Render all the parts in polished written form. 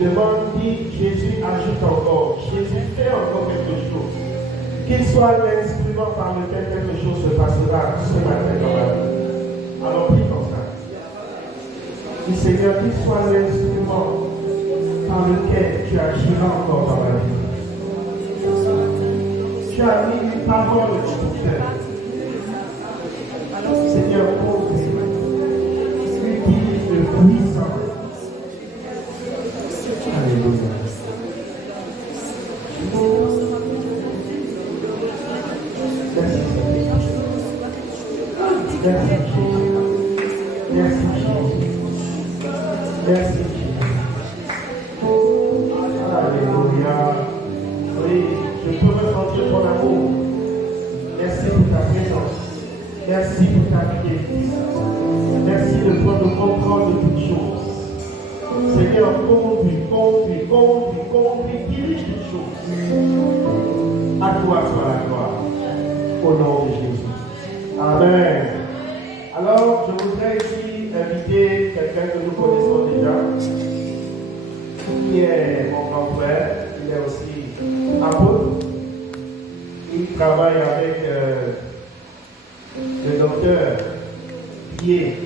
il demande, dit, Jésus ajoute encore, Jésus fait encore quelque chose. Qu'il soit l'instrument par lequel quelque chose se passera ce matin dans la vie. Alors prie comme ça. Dis Seigneur, qu'il soit l'instrument par lequel tu agiras encore dans la vie. Tu as mis une parole dans ton cœur. Seigneur, utilise le puissant. Alléluia. Merci Jésus. Merci Jésus. Merci Jésus. Alléluia. Oui, je peux ressentir ton amour. Merci pour ta présence. Merci pour ta fidélité. Merci de prendre le contrôle de toutes choses. Seigneur, conduis, dirige toutes choses. À toi soit la gloire. Au nom de Jésus. Amen. Alors, je voudrais ici inviter quelqu'un que nous connaissons déjà, qui est mon grand frère. Il est aussi apôtre. Il travaille avec le docteur Pierre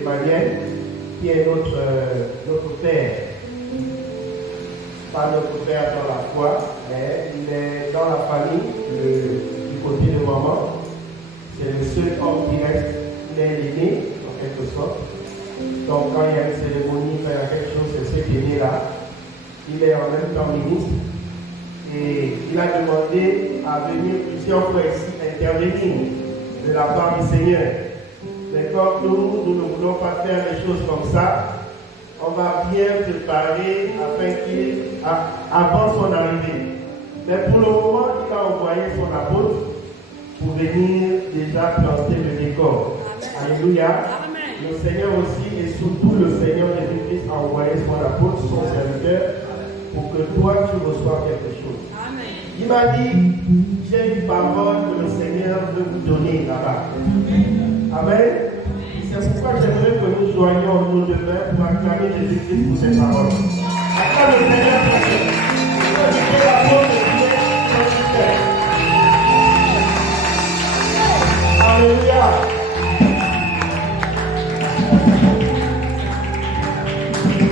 Emmanuel, qui est notre père. Pas notre père dans la foi, mais il est dans la famille du côté de maman. C'est le seul homme qui reste. Il est l'aîné, en quelque sorte. Donc, quand il y a une cérémonie, quand il y a quelque chose, c'est cet aîné-là. Il est en même temps ministre. Et il a demandé à venir plusieurs fois ici intervenir de la part du Seigneur. Mais comme nous ne voulons pas faire les choses comme ça, on va bien préparer afin qu'il, avant son arrivée. Mais pour le moment, il a envoyé son apôtre pour venir déjà planter le décor. Alléluia. Amen. Le Seigneur aussi, et surtout le Seigneur Jésus-Christ a envoyé son apôtre, son serviteur, pour que toi tu reçoives quelque chose. Amen. Il m'a dit, j'ai une parole que le Seigneur veut vous donner là-bas. Amen. C'est pourquoi j'aimerais que nous joignions nos deux mains pour acclamer Jésus-Christ pour ses paroles. Acclame le Seigneur pour la parole de Dieu dans le cœur. Alléluia.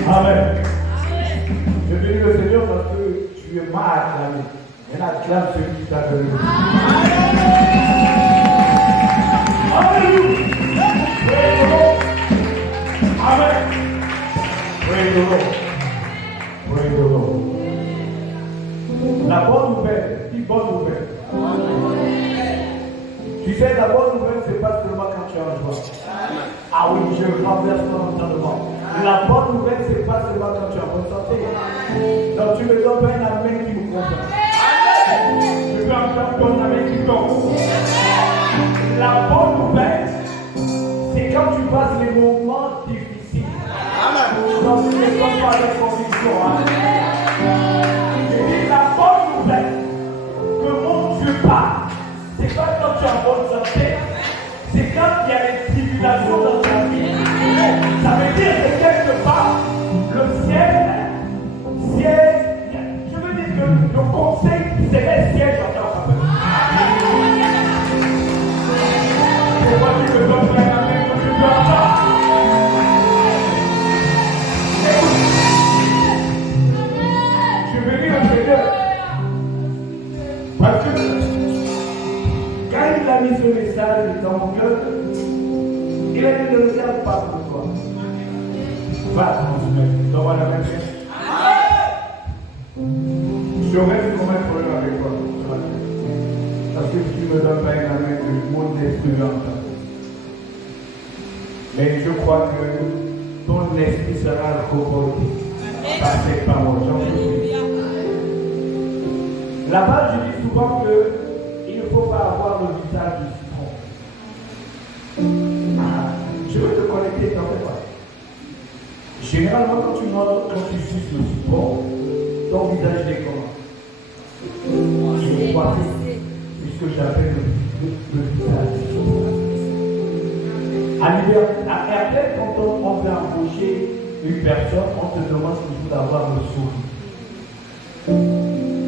Amen. Je bénis le Seigneur parce que tu es mal acclamé. Et acclame celui qui t'a donné. Alléluia. Praise the Lord. Amen. Praise the Lord. Praise the Lord. La bonne nouvelle, dis bonne nouvelle. Tu sais, la bonne nouvelle, c'est pas seulement quand tu es en joie. Ah oui, je renverse ton entendement. La bonne nouvelle, c'est pas seulement quand tu es en bonne santé. Donc tu me donnes un amen qui me convainc. Je peux entendre ton amen qui tombe. La bonne nouvelle, c'est quand tu passes les moments difficiles. Donc tu ne donnes pas de conviction. Je dis la bonne nouvelle que mon Dieu parle. C'est pas quand tu es en bonne santé, c'est quand il y a des tribulations dans ta vie. Ça veut dire que quelque part, le ciel, je veux dire que le conseil céleste siège en ta faveur. C'est pas que je donne un amen que tu peux entendre. Je veux dire au Seigneur, parce que quand il a mis ce message dans mon cœur, il a dit ne regarde pas pour toi. Va transmettre. Donne-moi la même chose. J'aurais vraiment un problème avec toi. Parce que si tu ne me donnes pas un amen, le monde n'est plus longtemps. Mais je crois que ton esprit sera reporté par cette parole. J'en suis sûr. Là-bas, je dis souvent qu'il ne faut pas avoir le visage du citron. Je veux te connecter, t'en fais pas. Généralement, quand tu suces le citron, ton visage est comment? Il est coiffé. C'est ce que j'appelle le visage du citron. À RTL, quand on veut embaucher une personne, on te demande toujours d'avoir le sourire.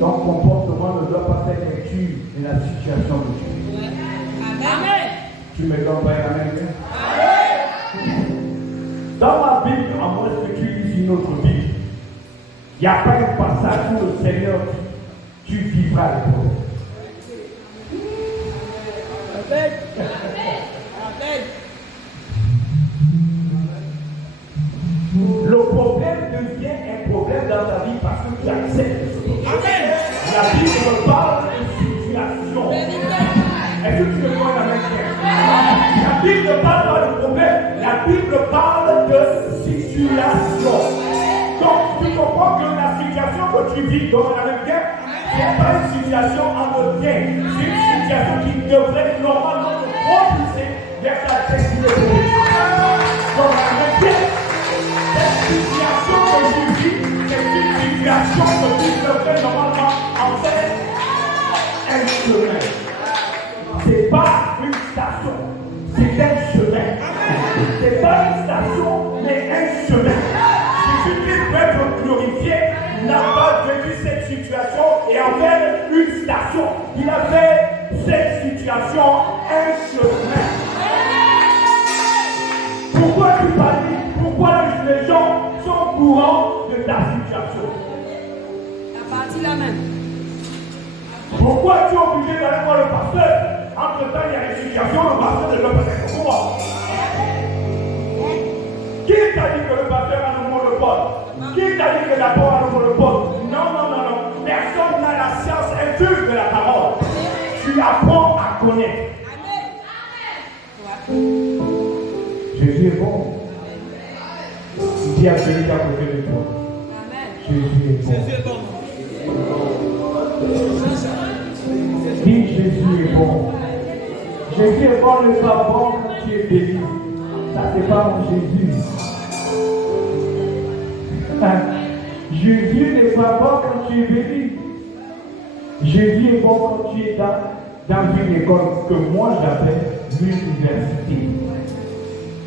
Ton comportement ne doit pas faire lecture de la situation que tu es. Amen. Tu me donnes pas un amen? Dans ma Bible, à moins que tu lises une autre Bible, il n'y a pas un passage où le Seigneur dit tu vivras le problème. Amen. Amen. Le problème devient un problème dans ta vie parce que tu acceptes. Amen. La Bible parle de situation. Est-ce que tu me vois la même chose? La Bible ne parle pas de problème, la Bible parle de situation. Donc tu comprends que la situation que tu vis dans la même guerre, ce n'est pas une situation anodine. C'est une situation qui devrait normalement te propulser vers ta destinée. Dans la même guerre, cette situation que tu vis, c'est une situation que tu devrais normalement en faire un chemin. Ce n'est pas une station, c'est un chemin. Ce n'est pas une station, mais un chemin. Jésus-Christ peut être glorifié, n'a pas vécu cette situation et en fait une station. Il a fait cette situation un chemin. Pourquoi tu paniques? Pourquoi les gens sont au courant de ta situation? La partie là même. Pourquoi tu es obligé d'aller voir le pasteur? Entre-temps, il y a une situation, le pasteur ne doit pas être au courant. Qui t'a dit que le pasteur a le monopole? Qui t'a dit que d'abord a le monopole? Non. Personne n'a la science infuse de la parole. Tu apprends à connaître. Jésus est bon. Dis à celui qui a côté de toi. Jésus est bon. Dis Jésus est bon. Jésus est bon, ne pas bon quand tu es béni. Ça, c'est pas mon Jésus. Jésus n'est pas bon quand tu es béni. Jésus est bon quand tu es dans une école que moi j'appelle l'université.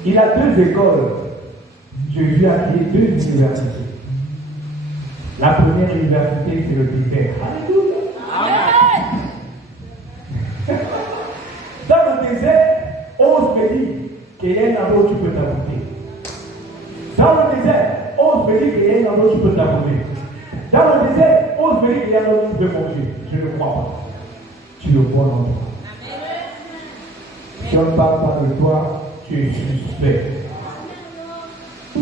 Il a deux écoles. Jésus a créé deux universités. La première université, c'est le désert. Alléluia. Dans le désert, ose me dire qu'il y a un endroit où tu peux t'abouter. Dans le désert, ose me dire qu'il y a un endroit où tu peux t'abouter. Dans le désert, ose me dire qu'il y a un endroit où tu peux manger. Je ne crois pas. Tu le vois l'endroit. Si on ne parle pas de toi, tu es suspect. Je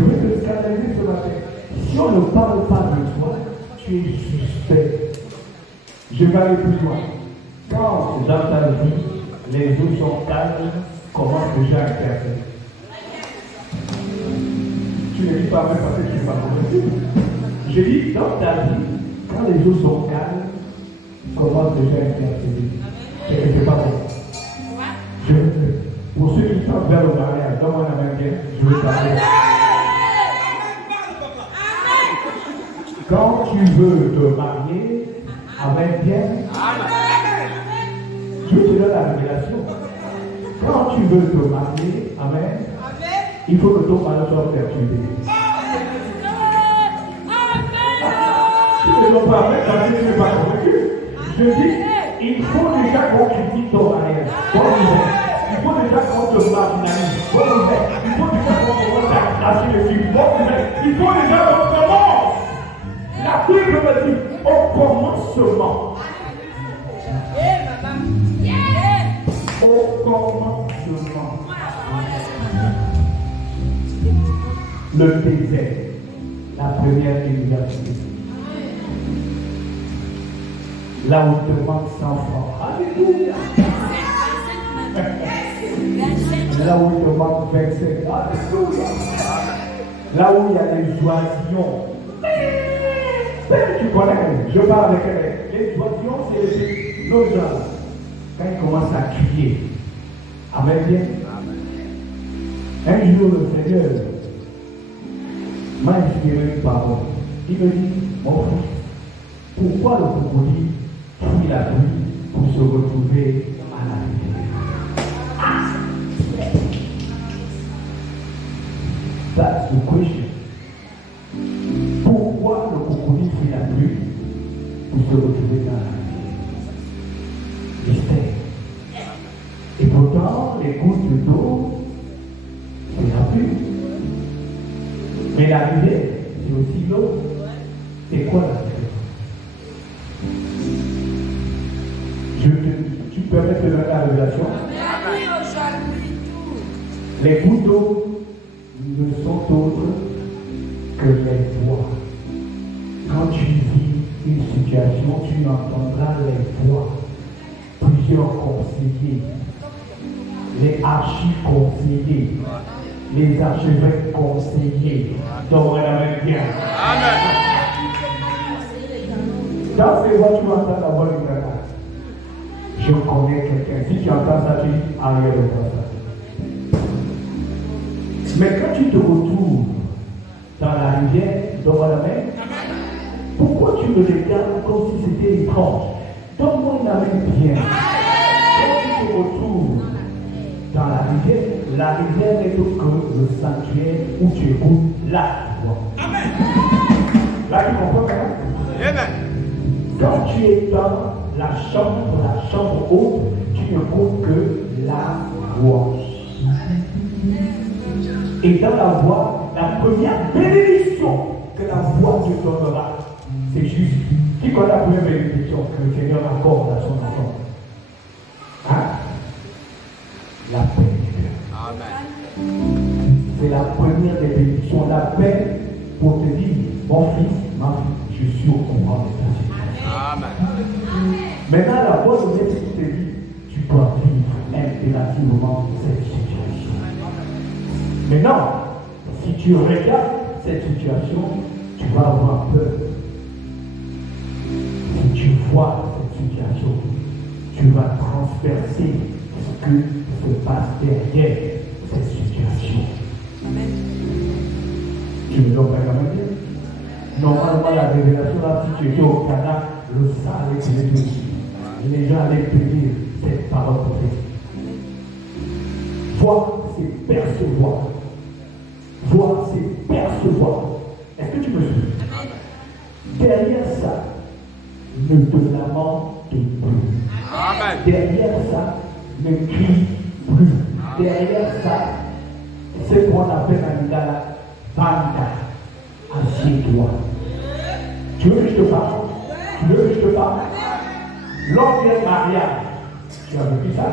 veux te scandaliser ce matin. Si on ne parle pas de toi, tu es suspect. Je vais aller plus loin. Quand dans ta vie, les eaux sont calmes, comment déjà intervenir? Tu ne dis pas même parce que tu n'es pas convaincu. Je dis, dans ta vie, quand les eaux sont calmes, comment déjà intervenir? C'est pas bon. Pour ceux qui sont vers le mariage, donne-moi la main bien, je veux parler. Quand tu veux te marier, amen bien. Je te donne la révélation. Quand tu veux te marier, amen, il faut que ton mari soit perturbé. Tu ne dois pas mettre parce que tu n'es pas convaincu. Je dis, il faut déjà qu'on critique ton mariage. Il faut déjà qu'on te marginalise. Il faut déjà qu'on commence à cracher les filles. Il faut déjà qu'on commence. La Bible me dit, au commencement. Au commencement. Le désert. La première université. Là où te manque 100 francs. Alléluia. Là où il te manque 25. Alléluia. Là où il y a des oisillons. Tu connais, je parle avec elle. Les oisillons, c'est nos gens. Quand ils commencent à crier. Amen bien. Un jour, le Seigneur m'a inspiré une parole. Il me dit, mon fils, pourquoi le crocodile fuit la pluie pour se retrouver à la rivière? péché. Pourquoi le crocodile fait la pluie pour se retrouver dans la vie? Mystère. Et pourtant, les gouttes d'eau, c'est la pluie. Mais la rivière, c'est aussi l'eau. C'est quoi la différence? Tu peux mettre la révélation? Les gouttes d'eau ne sont autres que les voix. Quand tu vis une situation, tu entendras les voix. Plusieurs conseillers, les archi-conseillers, les archevêques conseillers. Donc, la main bien. Amen. Dans ces voix, tu entends la voix du grenade. Je connais quelqu'un. Si tu entends ça, tu dis arrière de ça. Mais quand tu te retrouves dans la rivière, dans la mer, pourquoi tu me regardes comme si c'était étrange? Donne-moi une main bien. Quand tu te retrouves dans la rivière n'est autre que le sanctuaire où tu écoutes la voix. Amen. Là, tu comprends maintenant? Amen. Quand tu es dans la chambre haute, tu n'écoutes que la voix. Et dans la voix, la première bénédiction que la voix te donnera, c'est juste. Qui connaît la première bénédiction que le Seigneur accorde à son enfant? Hein? La paix. Amen. C'est la première des bénédictions. La paix pour te dire, mon fils, ma fille, je suis au courant de ta situation. Amen. Maintenant, la bonne nouvelle, c'est que te dit, tu dois vivre impérativement cette situation. Maintenant, si tu regardes cette situation, tu vas avoir peur. Si tu vois cette situation, tu vas transpercer ce que se passe derrière cette situation. Amen. Tu me donnes pas la main? Normalement, la révélation, là, si tu étais au Canada, le sang allait te dire. Les gens allaient te dire cette parole prophétique. Voir, c'est percevoir. Voir, c'est percevoir. Est-ce que tu me suis? Derrière ça, ne te lamente plus. Amen. Derrière ça, ne crie plus. Derrière ça, c'est ce qu'on appelle en Lingala, Banda. Assieds-toi. Tu veux que je te parle? Tu veux que je te parle? Lors d'un mariage, tu as vécu ça?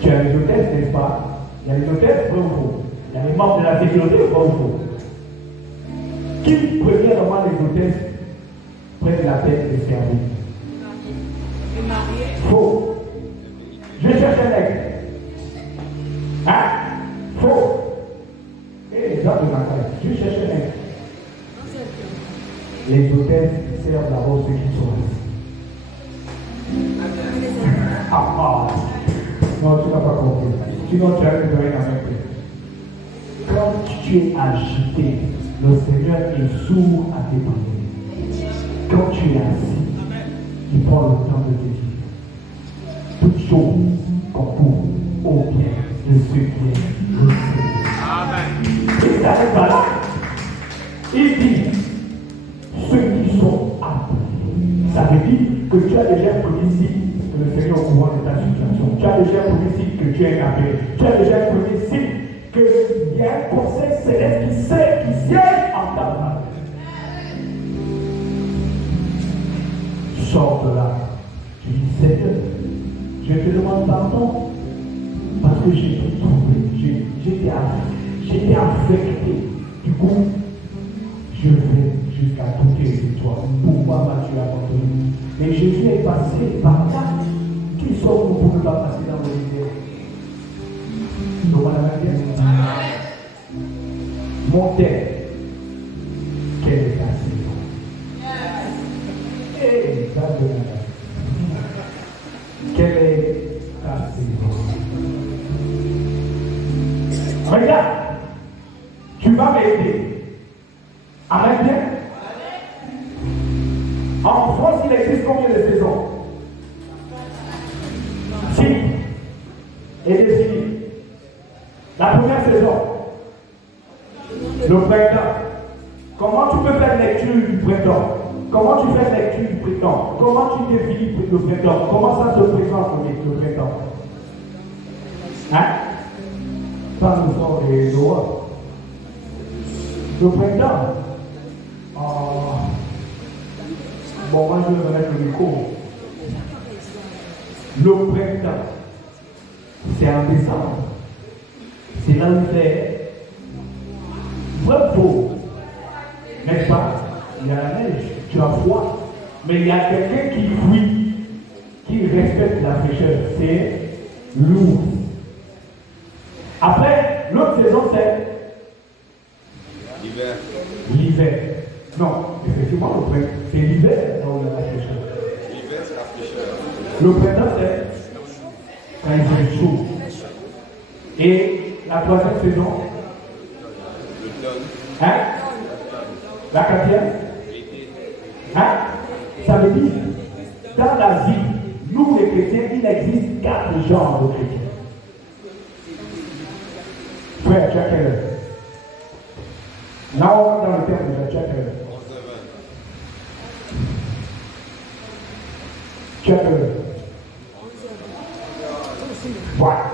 Tu as les hôtesses, n'est-ce pas? Il y a les hôtesses, vrai ou faux? Il y a les membres de la sécurité, vrai ou faux? Qui premièrement les hôtesses prennent la peine de servir? Faux. Je cherche un mec. Hein? Faux. Et les gens de ma taille, je cherche un mec. Les hôtesses servent d'abord ceux qui sont restés. Non, tu n'as pas compris. Sinon, tu as eu de rien à mettre. Quand tu es agité, le Seigneur est sourd à tes prières. Quand tu es assis, il prend le temps de te dire toutes choses concourent au bien de ceux qui aiment le Seigneur. Amen. Et ça n'est pas là. Il dit ceux qui sont appelés. Ça veut dire que tu as déjà connu ici que le Seigneur est au courant de ta situation. Tu as déjà connu ici que tu es appelé. Tu as déjà connu ici qu'il y a un conseil céleste qui siège en ta main. Sors de là. Tu dis Seigneur, je te demande pardon parce que j'ai tout trouvé. J'étais affecté. Du coup, je vais jusqu'à toutes les étoiles. Pourquoi m'as-tu abandonné? Mais Jésus est passé par là. Qui sont vous pour ne pas passer dans le désert? Donc, madame la pièce. Mon terre, quelle est ta saison? Et quelle est ta saison? Regarde, tu vas m'aider. Arrête bien. En France, il existe combien de saisons? 6. Et décidé. La première saison, Le printemps. Comment tu peux faire lecture du printemps? Comment tu fais lecture du printemps? Comment tu définis le printemps? Comment ça se présente le printemps? Hein? Parle-nous fort des lois. Le printemps. Bon, moi je vais remettre le micro. Le printemps, c'est en décembre. C'est là où il fait vraiment beau. N'est-ce pas? Il y a la neige, tu as froid. Mais il y a quelqu'un qui fuit, qui respecte la fraîcheur. C'est l'ours. Après, l'autre saison, c'est l'hiver. L'hiver. Non, effectivement, le printemps, c'est l'hiver là où il y a la fraîcheur. L'hiver, c'est la fraîcheur. Le printemps, c'est quand il fait chaud. Et la troisième saison, L'automne. hein? La quatrième? L'été. Hein? Ça veut dire, dans la vie, nous les chrétiens, il existe 4 genres de chrétiens. Frère, tu as quelle heure? Là, on rentre dans le terme de tu as quelle heure? 11h20. Tu as quelle heure? Voilà.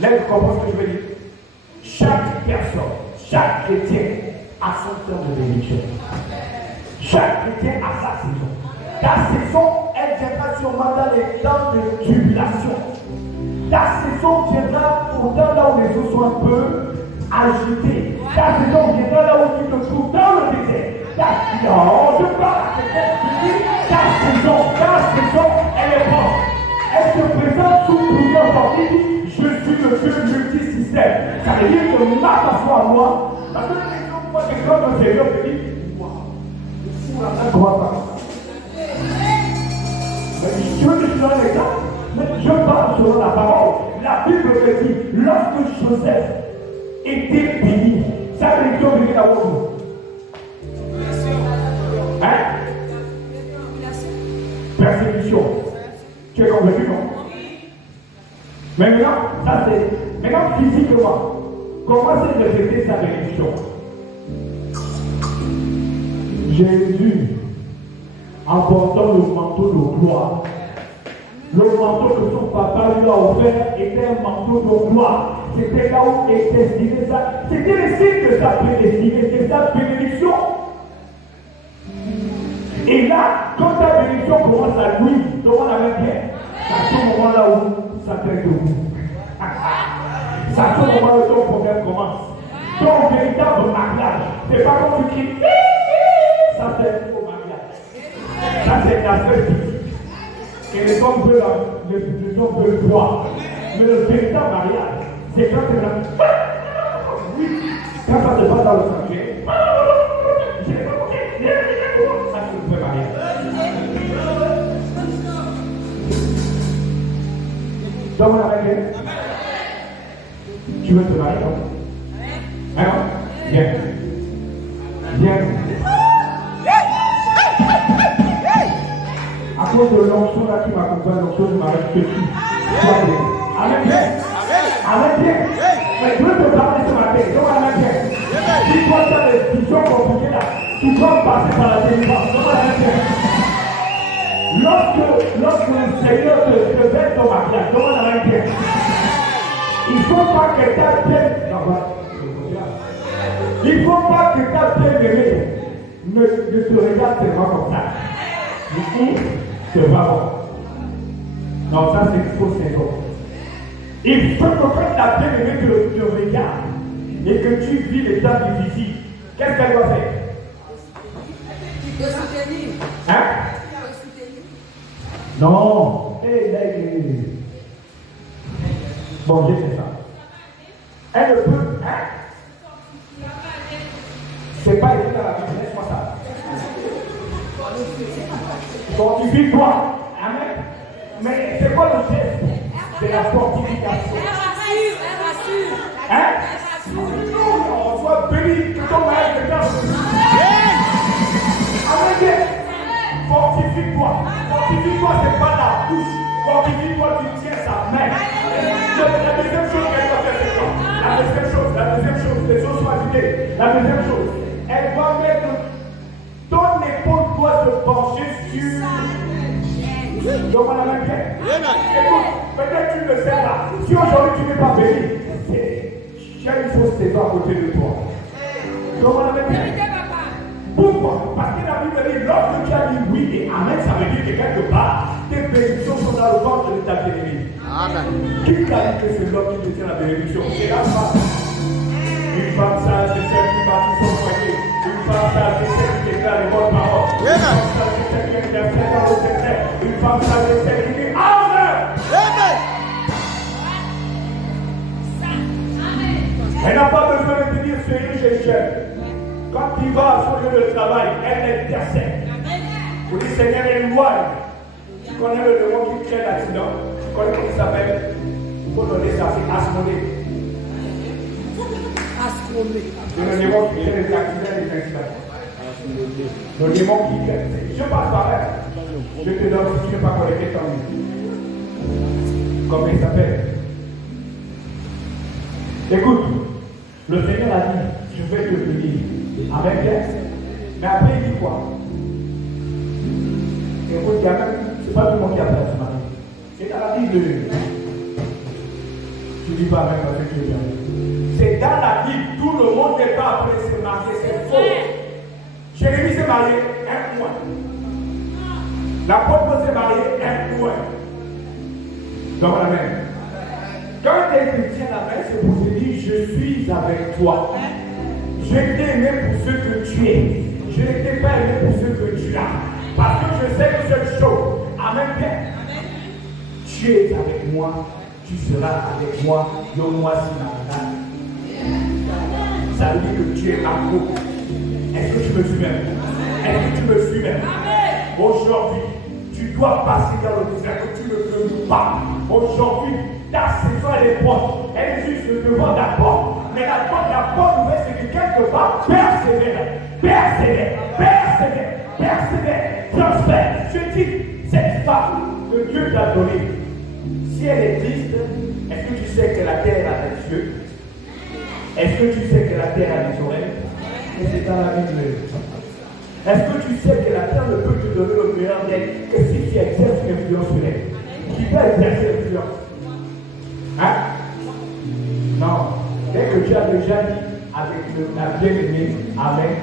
Là, vous comprenez ce que je veux dire? Chaque personne, chaque chrétien a son temps de bénédiction. Chaque chrétien a sa saison. Ta saison, elle viendra sûrement dans les temps de tribulation. Ta saison viendra au temps là où les eaux sont un peu agitées. Ta saison viendra là où tu te trouves dans le désert. Non, je parle à quelqu'un qui dit ta saison, elle est bonne. Elle se présente sous plusieurs formes. Je suis le Dieu multisystème. Ça veut dire que ma façon à moi, parce que moi, quelqu'un de Seigneur me dit, waouh, le fou là, ça commence par ça. Je veux que je donne un exemple, mais je parle selon la parole. La Bible me dit, lorsque Joseph était béni, sa bénédiction venait d'avoir nous. Hein? Persécution. Tu es convaincu, non? Maintenant, ça c'est. Maintenant, physiquement, comment c'est de fêter sa bénédiction? Jésus, en portant le manteau de gloire, le manteau que son papa lui a offert était un manteau de gloire. C'était là où était destiné ça. C'était le signe de sa prédestinée, de sa bénédiction. Et là, quand ta bénédiction commence à louer, tout le monde avait bien. C'est à ce moment-là où ça traite debout. C'est à ce moment-là où ton problème commence. Ton véritable mariage, c'est pas comme tu cries. Ça c'est un faux mariage. Ça c'est la seule physique. Et les hommes veulent le voir. Mais le véritable mariage, c'est quand tu es là. Oui, quand ça se passe dans le sanctuaire. Ça c'est le vrai mariage. Donc, on a réglé. Tu veux te marier, non? Hein? Viens. Viens. À cause de l'onction là qui m'accompagne, l'onction du mariage que tu sois bien. Amen, bien. Amen, bien. Mais je veux te parler ce matin. Donc, amen, bien. Si toi, tu as des visions compliquées là, tu dois passer par la délivrance. Donc, amen, bien. Lorsque le Seigneur te fait ton mariage, donc, amen, bien. Il ne faut pas que ta bien. Il ne faut pas que ta bien-aimée ne te regarde seulement comme ça. C'est pas bon. Non, ça c'est une fausse saison. Il faut que quand ta bien-aimée te regarde et que tu vis les temps difficiles, qu'est-ce qu'elle doit faire? De soutenir. Hein? De soutenir. Non. Bon, j'ai fait ça. Elle peut. Hein? C'est pas écrit dans la Bible, laisse-moi ça. Fortifie-toi. Amen. Mais c'est quoi le geste? C'est la fortification. Elle rassure. Hein? Non, sois béni que ton mariage te garde. Amen. Fortifie-toi. Fortifie-toi, c'est pas la bouche. Fortifie-toi, tu tiens sa main. La deuxième chose qu'elle doit faire, c'est quoi? La deuxième chose, les choses sont ajoutées. La deuxième chose, elle doit mettre ton épaule doit se pencher sur. Donc on a même bien. Écoute, peut-être tu ne sais pas. Si aujourd'hui tu n'es pas béni, il y a une fausse saison à côté de toi. Donc on a même bien. Pourquoi? Parce que la Bible dit, lorsque tu as dit oui et amen, ça veut dire que quelque part, tes bénédictions sont dans le ventre de ta bien-aimée. Qui t'a dit que c'est l'homme qui détient la bénédiction? C'est la femme. Une femme sage, c'est celle qui bâtit son foyer. Une femme sage, c'est celle qui déclare les bonnes paroles. Une femme sage, c'est celle qui interprète dans le secret. Une femme sage, c'est celle qui dit amen. Elle n'a pas besoin de te dire chérie, je t'aime. Quand tu vas sur le lieu de travail, elle intercède. Vous dites Seigneur, éloigne. Tu connais le démon qui crée l'accident. Tu connais comment il s'appelle? Il faut donner ça, c'est Asmodée. C'est le démon qui crée les accidents et les incidents. Le démon qui crée. Je passe par là. Je te donne si tu n'es pas connecté tant mieux. Comment il s'appelle? Écoute, le Seigneur a dit, je vais te bénir. Amen, bien. Mais après, il dit quoi? Écoute, c'est pas tout le monde qui a peur ce matin. C'est dans la Bible. Tu dis pas même parce que tu es bien. C'est dans la Bible. Tout le monde n'est pas appelé à se marier. C'est faux. Jérémie s'est marié un mois. L'apôtre s'est marié un mois. Donc, amen. Quand quelqu'un tient la main, c'est pour te dire, je suis avec toi. Je t'ai aimé pour ce que tu es. Je ne t'ai pas aimé pour ce que tu as. Parce que je sais que cette chose, amen, bien. Tu es avec moi, tu seras avec moi, donne-moi si ça veut dire que tu es ma coupe. Est-ce que tu me suis même? Est-ce que tu me suis même? Aujourd'hui, tu dois passer dans le désert que tu ne veux pas. Aujourd'hui, ta saison elle est bonne. Elle est juste devant la porte. Mais la bonne nouvelle, c'est que quelque part, persévère, prospère. Je dis, cette femme que Dieu t'a donnée, si elle est triste, est-ce que tu sais que la terre a des yeux? Est-ce que tu sais que la terre a des oreilles? Et c'est dans la Bible. Est-ce que tu sais que la terre ne peut te donner le meilleur d'elle que si tu exerces une influence sur elle? Qui peut exercer l'influence? Hein? Non. Dès que tu as déjà dit avec la bien-aimée, amen,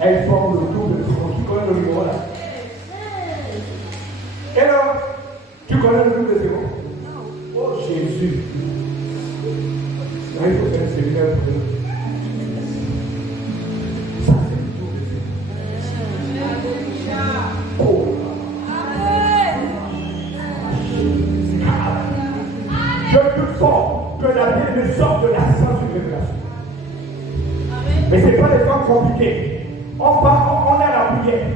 elle forme le double de son. Tu connais le numéro là? Et alors, tu connais le double de zéro? Oh Jésus! Il faut faire un séminaire pour nous. Ça, c'est le double de zéro. Oh! Je te sens que la Bible sort de la science de révélation. Mais ce n'est pas des temps compliqués. On est à la prière.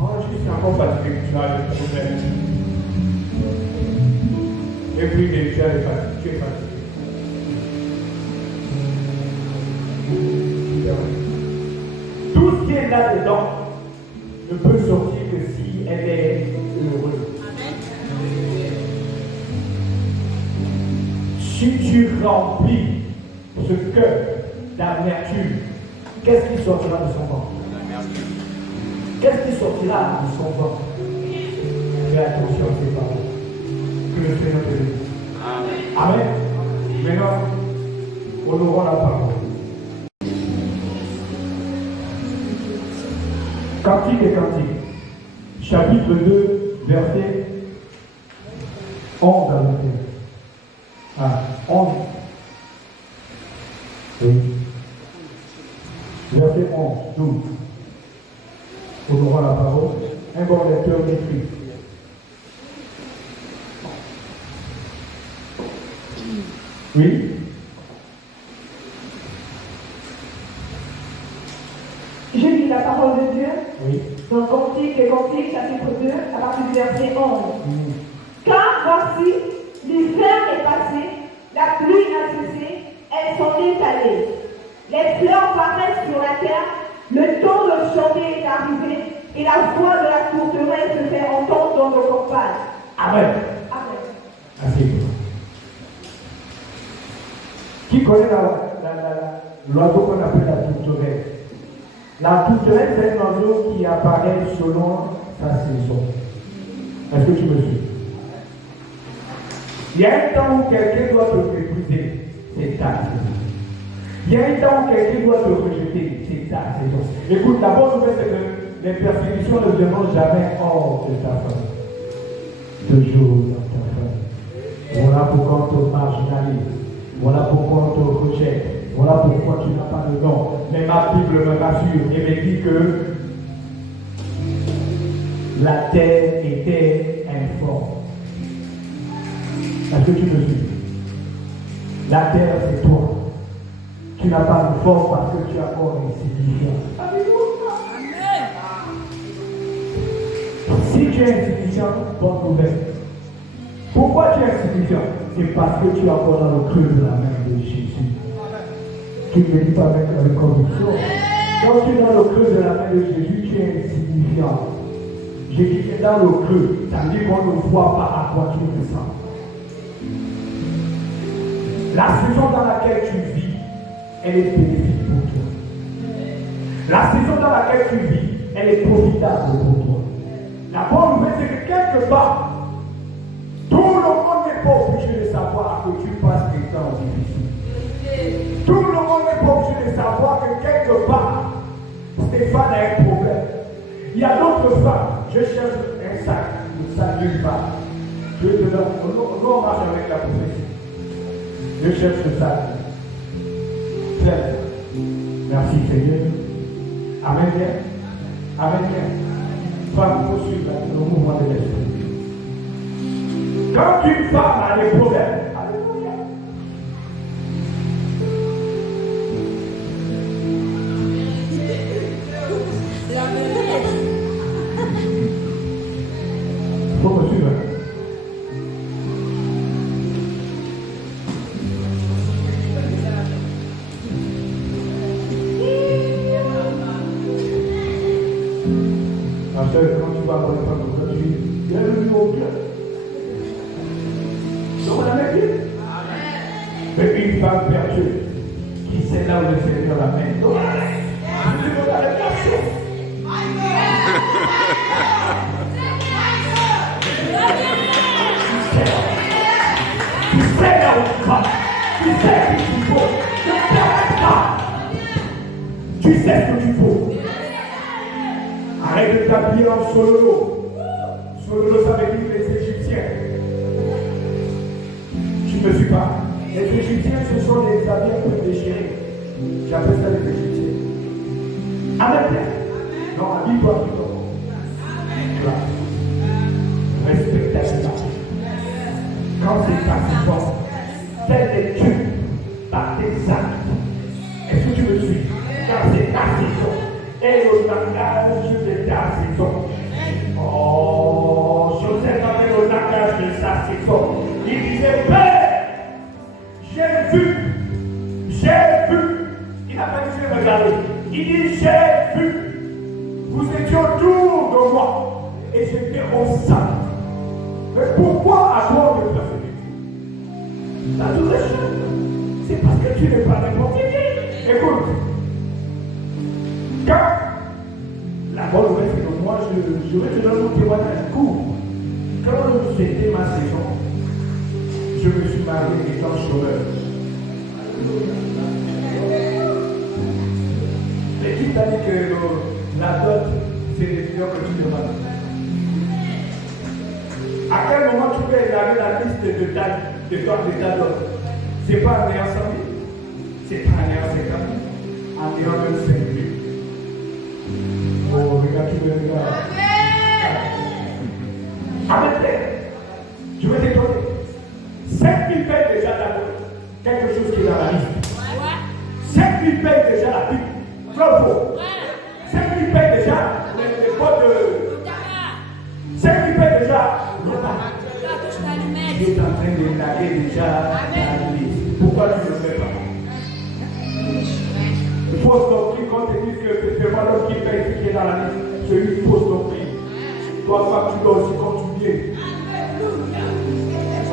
Oh, je suis encore fatigué, tu as le problème. Et puis, tu es fatigué. Tout ce qui est là-dedans ne peut sortir que si elle est heureuse. Si tu remplis ce cœur d'amertume, qu'est-ce qui sortira de son ventre? Qu'est-ce qui sortira de son ventre? Fais attention à ces paroles. Que le Seigneur te bénisse. Amen. Maintenant, honorons la parole. Cantique et cantique. Chapitre 2, verset 11 à 21. Ah, 11. Oui. Verset 11, 12. Honorons la parole. Un bon lecteur d'écrit. Oui. Je lis la parole de Dieu. Oui. Dans Cantique et Cantique, chapitre 2, à partir du verset 11. Car voici, l'hiver est passé, la pluie a cessé, elles sont étalées. Les fleurs paraissent sur la terre, le temps de chanter est arrivé, et la voix de la tourterelle se fait entendre dans nos campagnes. Amen. Amen. Assez. Qui connaît l'oiseau qu'on appelle la tourterelle? La tourterelle, c'est un oiseau qui apparaît selon sa saison. Est-ce que tu me suis? Il y a un temps où quelqu'un doit te mépriser, c'est ta saison. Il y a un temps où quelqu'un doit te rejeter, c'est ta saison. Écoute, la bonne nouvelle, c'est que les persécutions ne viendront jamais hors de ta famille. Toujours dans ta famille. Voilà pourquoi on te marginalise. Voilà pourquoi on te rejette. Voilà pourquoi tu n'as pas de nom. Mais ma Bible me rassure et me dit que la terre était informe. Est-ce que tu me suis? La terre, c'est toi. Tu n'as pas de force parce que tu as encore insignifiant. Si tu es insignifiant, bonne nouvelle. Pourquoi tu es insignifiant? C'est parce que tu es encore dans le creux de la main de Jésus. Tu ne me dis pas avec conviction. Quand tu es dans le creux de la main de Jésus, tu es insignifiant. J'ai dit que dans le creux, ça veut dire qu'on ne voit pas à quoi tu ressembles. La saison dans laquelle tu vis, elle est bénéfique pour toi. La saison dans laquelle tu vis, elle est profitable pour toi. La bonne nouvelle, c'est que quelque part, tout le monde n'est pas obligé de savoir que tu passes des temps difficiles. Tout le monde n'est pas obligé de savoir que quelque part, Stéphane a un problème. Il y a d'autres femmes. Je cherche un sac, le sac d'une part. Je te donne. Nous, on marche avec la prophétie. Je cherche le sac. Plein. Merci Seigneur. Amen. Amen. Femme, poursuivre le mouvement de l'esprit. Quand une femme a des problèmes, alléluia. Faut me suivre. Parce que quand tu vas dans les femmes, tu dis, bienvenue au cœur. Donc on a même dit. Mais une femme perdue, qui sait là où le Seigneur l'amène. Donc, tu veux la réflexion. Tu sais là où tu vas. Tu sais ce qu'il faut. Ne t'arrête pas. Tu sais ce que tu faut. Arrête de t'habiller en solo. Solo, ça veut dire les Égyptiens. Je ne me suis pas. Les Égyptiens, ce sont des habits un peu déchirés. J'appelle ça les Égyptiens. Amen. Non, habille-toi plutôt. Respecte ta vie. Quand c'est ta saison, fais des trucs par tes actes. Est-ce que tu me suis? Quand c'est ta saison. Et le langage de ta saison. Oh, Joseph avait le langage de sa saison. Il disait, Père, j'ai vu. Il n'a pas dit je vais regarder. Il dit, j'ai vu. Vous étiez autour de moi. Et j'étais au centre. Mais pourquoi à toi de persécuter? La double chose, c'est parce que tu n'es pas n'importe qui. Écoute. Quand la bonne nouvelle, c'est que moi, je vais te donner mon témoignage court. Quand c'était ma saison, je me suis marié étant chômeur. L'équipe t'a dit que la dot, c'est les millions que tu demandes. À quel moment tu peux regarder la liste de ta dot? C'est pas un néant 100 000, c'est pas un néant 50 000, un néant 25 000. Oh, regarde, tu me regardes. Amen. Je vais t'étonner. 5 000 payent déjà quelque chose qui est dans la liste. 5 000 payent déjà la Bible. Bravo. 5 000 payent déjà les potes de. 5 000 payent déjà le pas. Tu es en train de laguer déjà la liste. Pourquoi tu ne le fais pas? Une fausse doctrine, quand tu dis que c'est pas l'homme qui paye ce qui est dans la liste, c'est une fausse doctrine. Toi, femme, tu dois aussi continuer.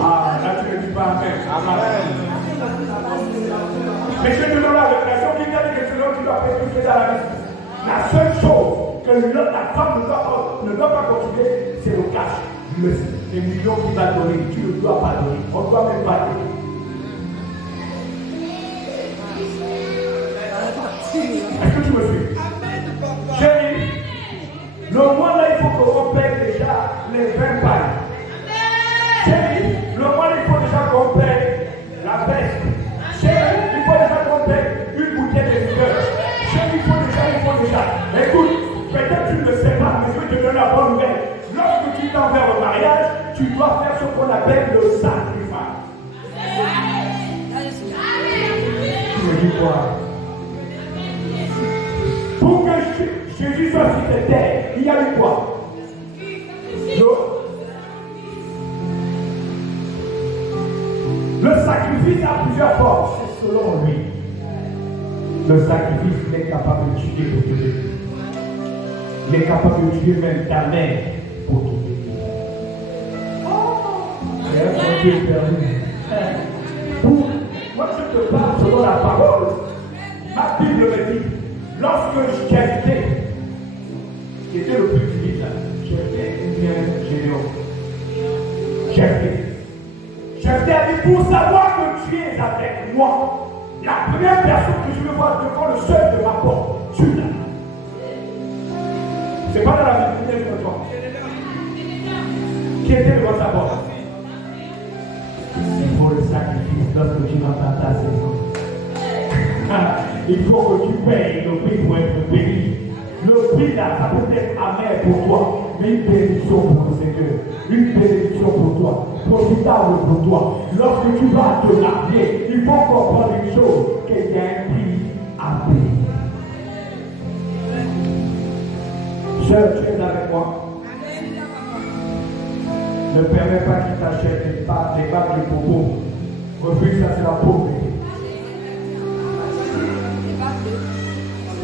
Ah, là, tu ne dis pas Amen. Amen. Mais je te donne la révélation qui t'a dit que c'est l'homme qui doit préciser dans la maison. La seule chose que la femme ne doit pas continuer, c'est le cash. Les millions qu'il va donner, tu ne dois pas donner. On ne doit même pas donner. Est-ce que tu me suis? Chérie, le mois là, il faut qu'on paye déjà les 20 balles. Chérie, le mois là, il faut déjà qu'on paye la baisse. Chérie, il faut déjà qu'on paye une bouteille de liqueur. Chérie, il faut déjà. Écoute, peut-être tu ne le sais pas, mais je vais te donner la bonne nouvelle. Lorsque tu t'en vas au mariage, tu dois faire ce qu'on appelle le sacrifice. Tu me dis quoi? Pour que Jésus soit sur cette terre, il y a eu quoi? Le sacrifice a plusieurs formes, c'est selon lui. Le sacrifice, il est capable de tuer pour te donner. Il est capable de tuer même ta mère pour te donner. C'est un bon Dieu perdu. Moi, je te parle selon la parole. Ma Bible me dit, lorsque Jephthé, qui était le plus timide là, Jephthé ou bien Gédéon, Jephthé a dit, pour savoir que tu es avec moi, la première personne que je veux voir devant le seuil de ma porte, tu l'as. C'est pas dans la Bible, c'est toi. Qui était devant sa porte? Il faut le sacrifice lorsque tu n'as pas ta saison. Il faut que tu payes le prix pour être béni. Le prix là, ça peut être amer pour toi, mais une bénédiction pour le Seigneur. Une bénédiction pour toi, profitable pour toi. Lorsque tu vas te marier, il faut comprendre une chose, qu'il y a un prix à payer. Sœur, tu es avec moi? Ne permets pas qu'il t'achète des bagues de popo. Refuse, ça c'est la pauvreté.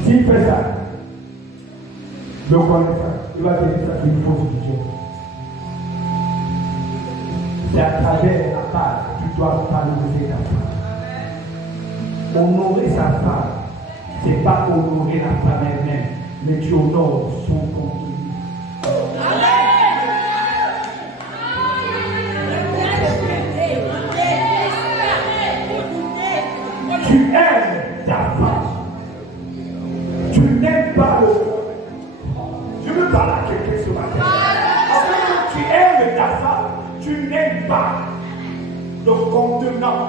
S'il fait ça, le connaît ça, il va te dire ça, c'est une fausse religion. C'est à travers la base que tu dois valoriser ta femme. Honorer sa femme, c'est pas honorer la femme elle-même, mais tu honores son contenu. Tu aimes ta femme. Tu n'aimes pas le corps. Je veux parler à quelqu'un ce matin. En fait, tu aimes ta femme, tu n'aimes pas le contenant.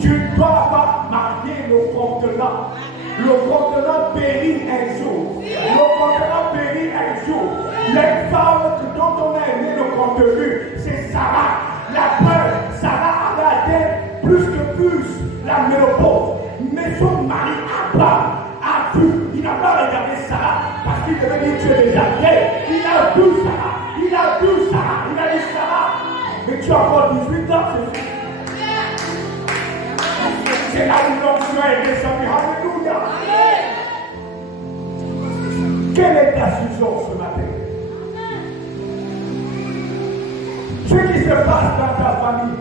Tu ne dois pas marier le contenant. Le contenant périt un jour. Le contenant périt un jour. Les femmes dont on a aimé le contenu, c'est Sarah. La peur, Sarah avait atteint plus que plus la ménopause. Mais son mari a vu, il n'a pas regardé Sarah parce qu'il devait dire tu es déjà vieille. Il a vu Sarah, il a dit Sarah, mais tu as encore 18 ans, c'est fou. C'est là où l'onction est descendue, alléluia. Quelle est ta situation ce matin? Ce qui se passe dans ta famille,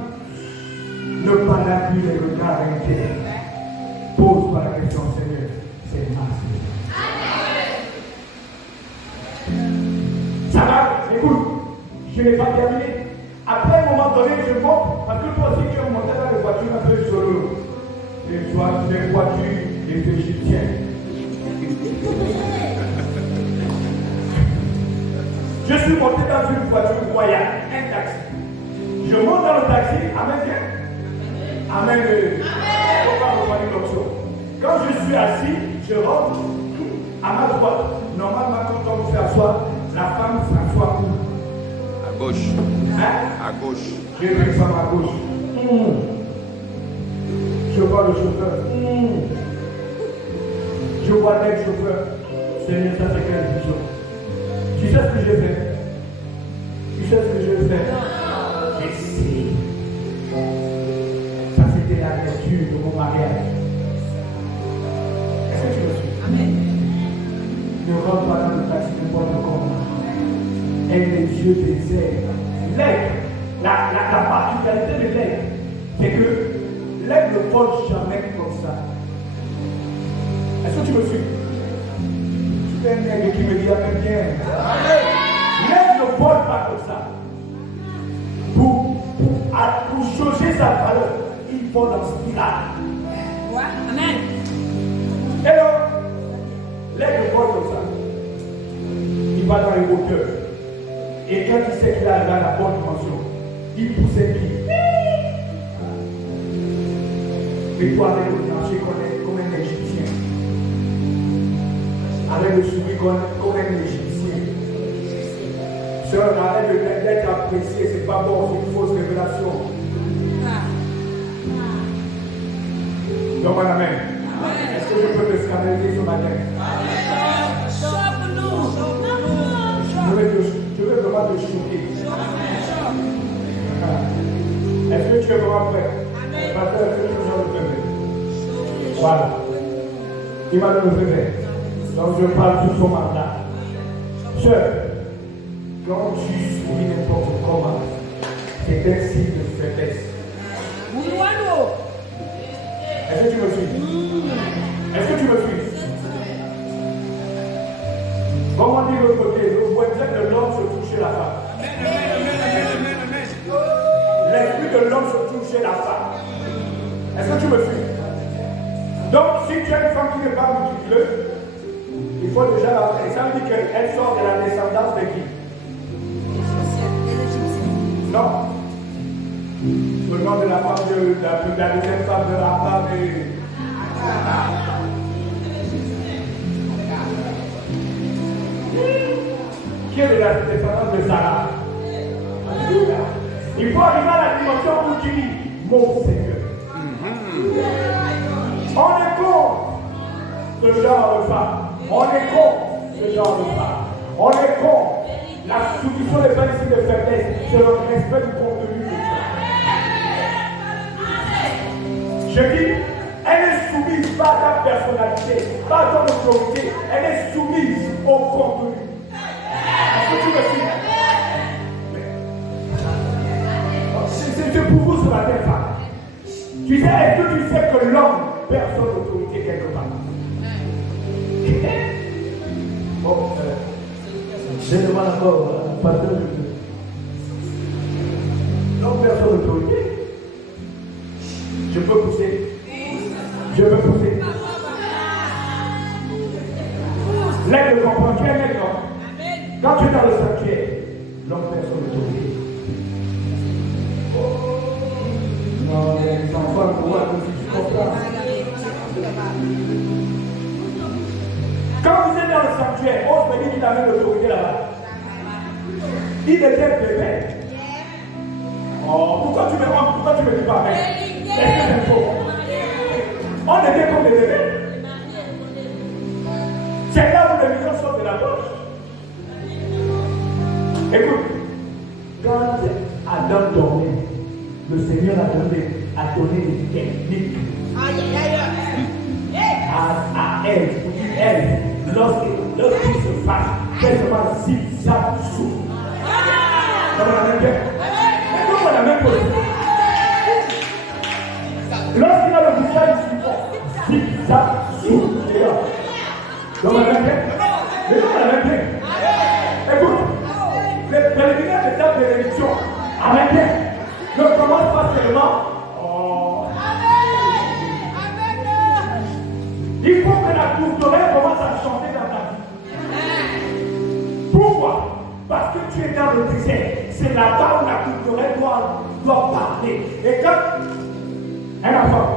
ne pas n'appuyer les regards internes. Pose-toi la question, Seigneur, c'est ma saison. Ça va, écoute, je n'ai pas terminé. Après, à un moment donné, je monte, parce que toi aussi, tu es monté dans les voitures un peu sur les voitures des Égyptiens. Je suis monté dans une voiture royale, un taxi. Je monte dans le taxi, amen bien. Amen. Quand je suis assis, je rentre à ma droite. Normalement, quand on me fait asseoir, la femme s'assoit où? À gauche. Hein? À gauche. J'ai pris une femme à gauche. Je vois le chauffeur. Je vois l'être chauffeur. Seigneur, ça c'est quelle vision? Tu sais ce que j'ai fait? Tu sais ce que j'ai fait? Merci. Ça c'était la lecture de mon mariage. Est-ce que tu me suis? Amen. Ne rentre pas dans le taxi n'importe comment. Aime les yeux des ailes. L'aigle, la particularité de l'aigle, c'est que L'aigle ne vole jamais comme ça. Est-ce que tu me suis? Tu es un aigle qui me dit Amen bien. L'aigle ne vole pas comme ça. Pour changer sa valeur, il vole en spirale. Amen. Et donc, l'aigle vole comme ça. Il va dans les hauteurs. Et quand il sait qu'il a la bonne dimension, il pousse ses pieds. Et toi, avec le marcher comme un Égyptien. Avec le sourire comme un Égyptien. Sœur, arrête d'être apprécié, c'est pas bon, c'est une fausse révélation. Donc, amen. Est-ce que je peux te scandaliser ce matin? Je vais vraiment te choquer. Est-ce que tu es vraiment prêt? Pasteur, est-ce que tu me donnes le bébé? Voilà. Il m'a donné le bébé. Donc je parle sur son mandat. Sœur, quand tu souris n'importe comment, c'est un signe de faiblesse. Est-ce que tu me suis? Est-ce que tu me suis? Comment dire l'autre côté? Le voisin de l'homme se touche chez la femme. L'esprit de l'homme se touche chez la femme. Est-ce que tu me suis? Donc, si tu as une femme qui n'est pas multipliée, il faut déjà la faire. Ça veut dire qu'elle sort de la descendance de qui? Non. Le nom de la femme de la deuxième femme de la femme et... Qui est de la descendance de Sarah? Il faut arriver à la dimension où tu dis mon Seigneur. On est contre ce genre de femme. On est contre ce genre de femme. On est contre la soumission des principes de faiblesse. C'est le respect du contenu de Dieu. Je dis, elle est soumise pas à ta personnalité, pas à ton autorité. Elle est soumise au contenu. Est-ce que tu me suis? C'est pour vous ce matin, femme. Tu sais, est-ce que tu sais que l'homme perd son autorité quelque part? Bon, je demande encore, pasteur, l'homme perd son autorité. Je peux pousser. Je peux pousser. L'aigle comprend, tu es un aigle. Quand tu es dans le sanctuaire, l'homme perd son autorité. Non, les enfants, pour voir que tu comprends. Quand vous êtes dans le sanctuaire, on se dit qu'il avait l'autorité là-bas. Il était bébé. Oh, pourquoi tu me dis pas avec? Est-ce que c'est faux? On était comme des bébés. C'est là où les millions sortent de la poche. Écoute, quand Adam dormait, le Seigneur a donné des techniques à elle, pour dire elle, lorsqu'il se fâche, qu'elle se passe zip, zap, sou. Comme la même chose. Comme la même chose. Lorsqu'il a le visage suivant, zip, zap, sou, et là. Comme la même chose. Mais comme la même chose. Écoute, les préliminaires d'étape de l'élection, avec elle, ne commence pas seulement. Oh. Il faut que la tourterelle commence à chanter dans ta vie. Pourquoi? Parce que tu es dans le désert. C'est là-bas où la tourterelle doit parler. Et quand un enfant.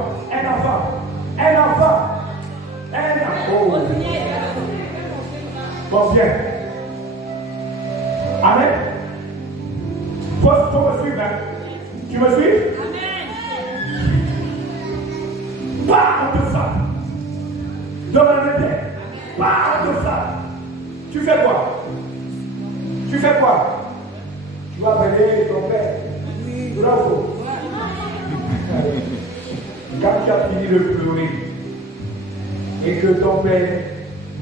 Oh. Bon, viens. Amen. Faut me suivre. Hein? Tu me suis? Amen. Parle de ça. Dans la terre. Parle de ça. Tu fais quoi? Tu vas appeler ton père. Bravo. Quand tu as fini de pleurer et que ton père,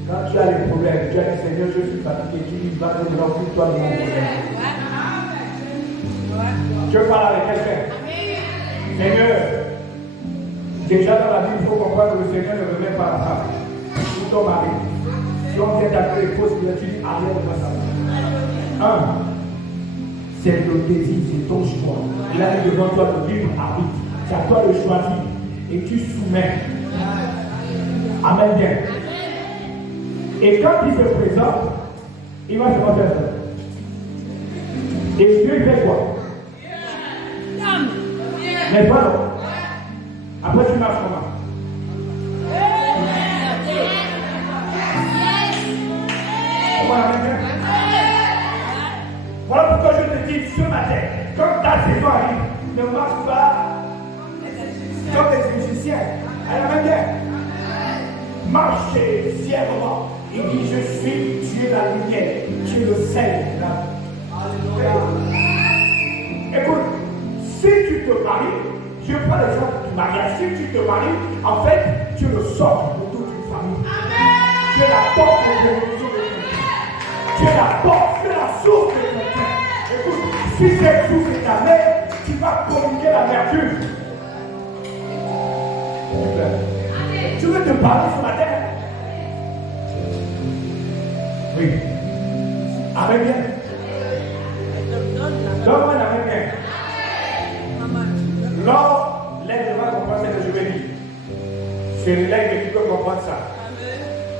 quand tu as des problèmes, tu as dit Seigneur, je suis fatigué, tu dis va te occupe-toi de mon problème. Je parle avec quelqu'un. Seigneur, Déjà dans la Bible, il faut comprendre que le Seigneur ne remet pas la femme. Ou ton mari. Si on vient d'appeler les fausses, tu dis arrière de ça. C'est le désir, c'est ton choix. Il a mis devant toi le libre arbitre. C'est à toi de choisir. Et tu soumets. Amen bien. Et quand il se présente, il va se faire ça. Et Dieu il fait quoi? Mais pas non. Après tu marches comment? Voilà pourquoi je te dis ce matin, quand ta saison arrive, ne marche pas comme les musiciens. À la même guerre. Marchez fièrement. Il dit, je suis Dieu la lumière, Dieu le sel. Écoute, si tu te maries, je prends l'exemple du mariage. Si tu te maries, en fait, tu le sors de toute une famille. Tu es la porte de l'évolution de quelqu'un. Tu es la porte, tu es la source de quelqu'un. Écoute, si cette source est ta mère, tu vas communiquer l'amertume. Tu veux te parler ce matin? Oui. Amen bien. Donne-moi l'amen bien. Lors, l'aide va comprendre ce que je vais dire. C'est l'aide qui peut comprendre ça.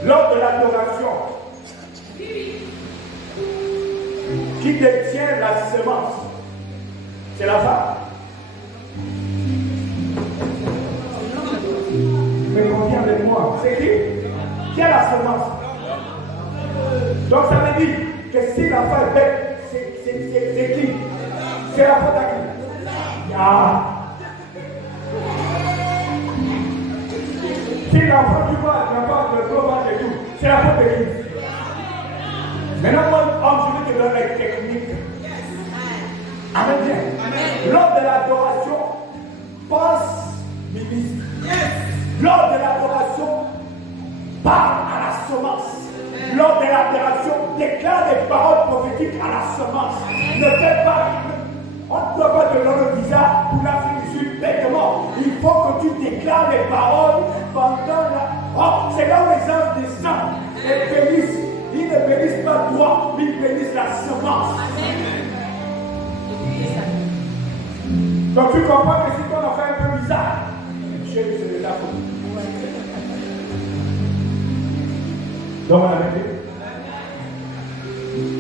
Lors de l'adoration, qui détient la semence? C'est la femme. Mais conviens avec moi. C'est qui a la semence? Donc ça veut dire que si la femme est bête, c'est qui? C'est la faute à qui? Si l'enfant du bas, l'enfant de global et tout, c'est la faute de qui? Maintenant, moi, homme, je vais te donner les techniques. Amen bien. Lors de l'adoration, pense ministre. Lors de l'adoration, parle à la semence. Lors de l'adoration, déclare des paroles prophétiques à la semence. Ne fais pas. On ne doit pas te donner le visa pour l'Afrique du Sud bêtement. Il faut que tu déclares les paroles pendant la. Oh, c'est là où les anges descendent et bénissent. Ils ne bénissent pas toi, mais ils bénissent la semence. Donc tu comprends que si ton enfant est un peu bizarre, Dieu c'est de la faute. Donc on a dit.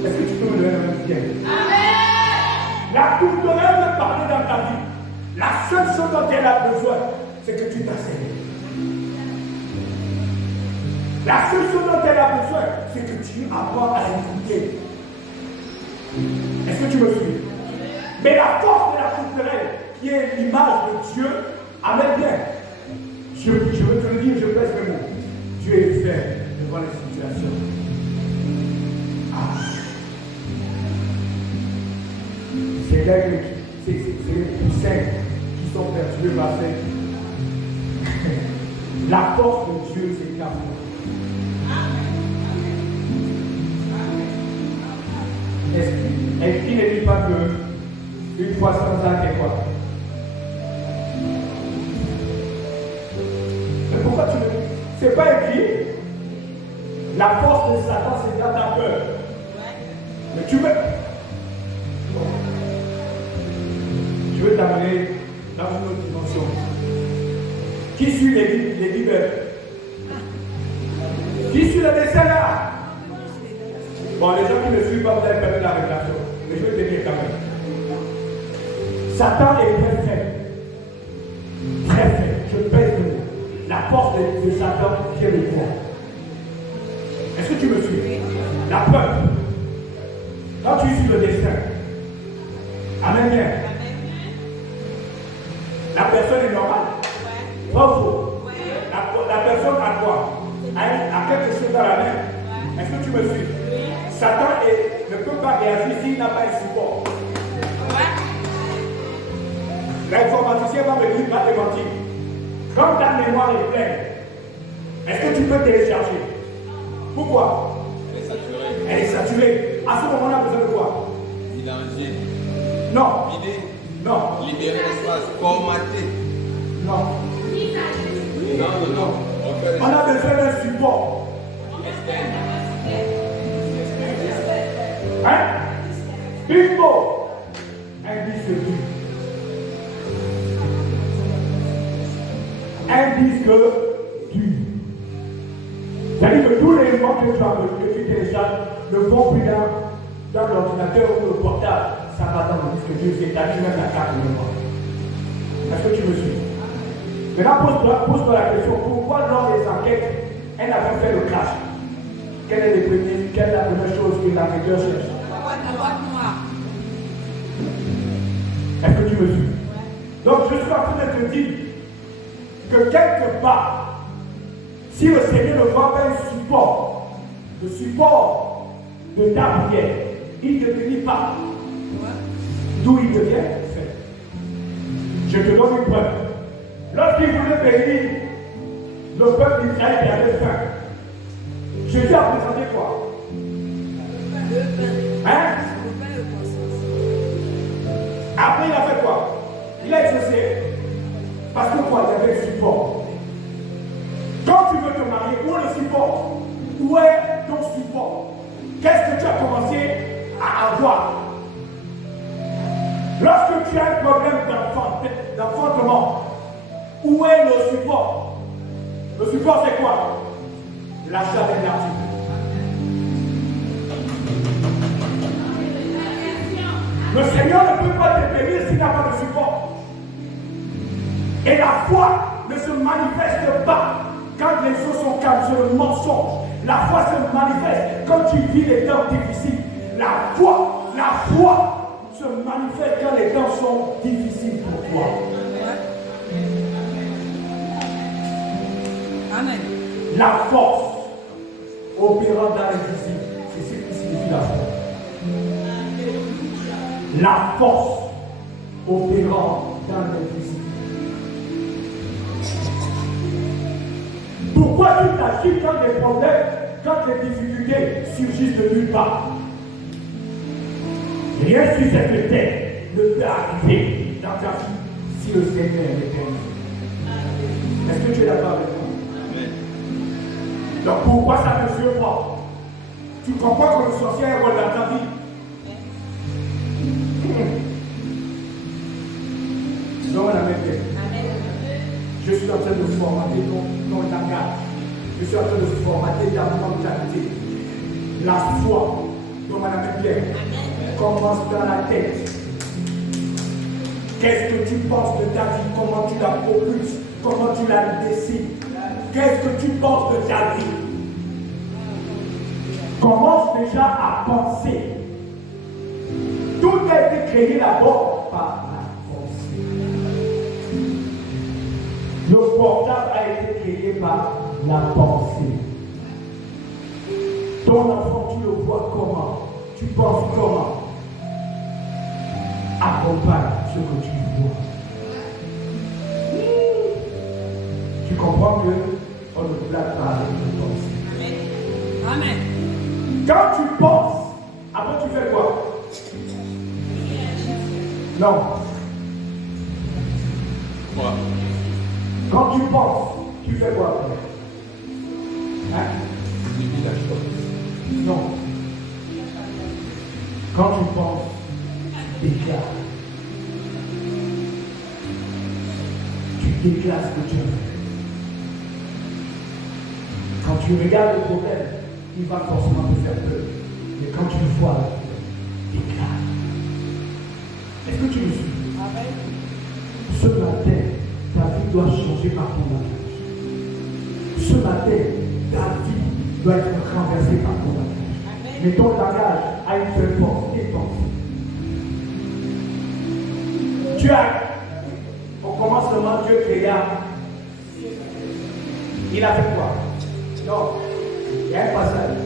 Est-ce que tu peux me donner un petit? La tourterelle veut parler dans ta vie. La seule chose dont elle a besoin, c'est que tu t'enseignes. La seule chose dont elle a besoin, c'est que tu apprends à écouter. Est-ce que tu me suis? Mais la force de la tourterelle, qui est l'image de Dieu, amen bien. Je veux te le dire, je pèse mes mots. Dieu est fait devant les situations. C'est là que c'est les poussins qui sont perturbés par cette. La force de Dieu, c'est l'amour. Est-ce qu'il ne dit pas que une fois sans ça, c'est quoi? Mais pourquoi tu le dis? C'est pas écrit. La force de Satan, c'est dans ta peur. Mais tu veux. Je veux t'amener dans une autre dimension. Qui suit les leaders? Qui suit le dessin là? Bon, les gens qui ne suivent pas, vous avez perdu la révélation. Mais je vais te dire quand même. Satan est très faible. Très faible. Je pèse de moi. La force de Satan qui est le droit. Est-ce que tu me suis? La peur. Quand tu suis le destin. Amen bien. La personne est normale. Pas faux. La personne a quoi? A quelque chose dans la main. Est-ce que tu me suis? Satan ne peut pas réagir s'il n'a pas un support. L'informaticien va me dire, va te mentir. Quand ta mémoire est pleine, est-ce que tu peux télécharger? Pourquoi? Elle est saturée. À ce moment-là, on a besoin de quoi? Vidanger. Non. Vider. Non. Libérer l'espace. Formater. Non. Bingo! Un disque dur. Un disque dur. C'est-à-dire que tous les éléments que tu télécharges ne vont plus dans l'ordinateur ou le portable. Ça va dans le disque dur, c'est-à-dire même la carte de mémoire. Est-ce que tu me suis? Maintenant, pose-toi la question, pourquoi lors des enquêtes, elle n'a pas fait le crash? Quelle est la première chose que l'enquêteur cherche? La boîte noire. Est-ce que tu me suis? Donc je suis en train de te dire que quelque part, si le Seigneur ne voit pas le support de ta prière, il ne te bénit pas. D'où il devient fait. Je te donne une preuve. Lorsqu'il voulait bénir le peuple d'Israël qui avait faim, Jésus a présenté quoi? Le pain. Hein? Le pain et le poisson. Après, il a fait quoi? Il a exaucé. Parce que quoi? Il y avait le support. Quand tu veux te marier, où est le support? Où est ton support? Qu'est-ce que tu as commencé à avoir? Lorsque tu as un problème d'enfantement, où est le support? Le support, c'est quoi? L'achat d'un article. Le Seigneur ne peut pas te bénir s'il n'a pas de support. Et la foi ne se manifeste pas quand les choses sont calmes, c'est le mensonge. La foi se manifeste quand tu vis les temps difficiles. La foi se manifeste quand les temps sont difficiles pour toi. Amen. La force opérant dans l'invisible, c'est ce qui signifie la foi. La force opérant dans l'invisible. Pourquoi tu t'agis quand les problèmes, quand les difficultés surgissent de nulle part? Rien sur cette terre ne peut arriver dans ta vie si le Seigneur est permis. Est-ce que tu es d'accord avec moi? Donc pourquoi ça ne suit pas? Tu comprends que le sorcier est rôle dans ta vie? Non, la même chose. Je suis en train de formater ton langage. Je suis en train de formater ta mentalité. La foi, comme Madame Pierre, commence dans la tête. Qu'est-ce que tu penses de ta vie? Comment tu la propulses? Comment tu la décides? Qu'est-ce que tu penses de ta vie? Commence déjà à penser. Tout a été créé d'abord par la pensée. Le portable a été créé par la pensée. Ton enfant, tu le vois comment? Tu penses comment? Accompagne ce que tu vois. Tu comprends que on ne blague pas avec le pensée. Amen. Quand tu penses, après tu fais quoi? Non. Quoi? Quand tu penses, tu fais quoi? Hein? Tu dis la chose. Non. Quand tu penses, déclare. Tu déclares ce que tu veux. Quand tu regardes le problème, il va forcément te faire peur. Mais quand tu le vois, déclare. Est-ce que tu me suis? Ce matin, ta vie doit changer par ton langage. Ce matin, ta vie doit être renversée par ton langage. Mais ton langage a une seule force, tes pensées. Tu as, au commencement, Dieu créa. Il a fait quoi? Non, il y a un passage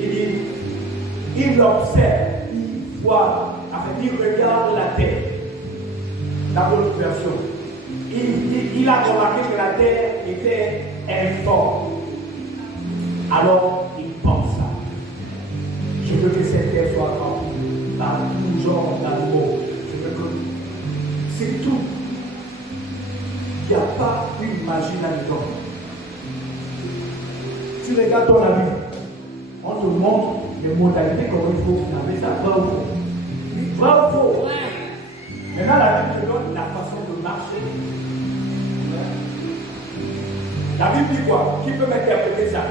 qui dit, il observe, il voit, enfin, il regarde la terre. Dans votre version, il a remarqué que la terre était informe. Alors, il pensa, je veux que cette terre soit remplie par tout genre d'animaux. Je veux que c'est tout. Il n'y a pas une magie là-dedans. Tu regardes ton avis, on te montre les modalités comment il faut laver sa preuve. Qui peut m'interpréter ça?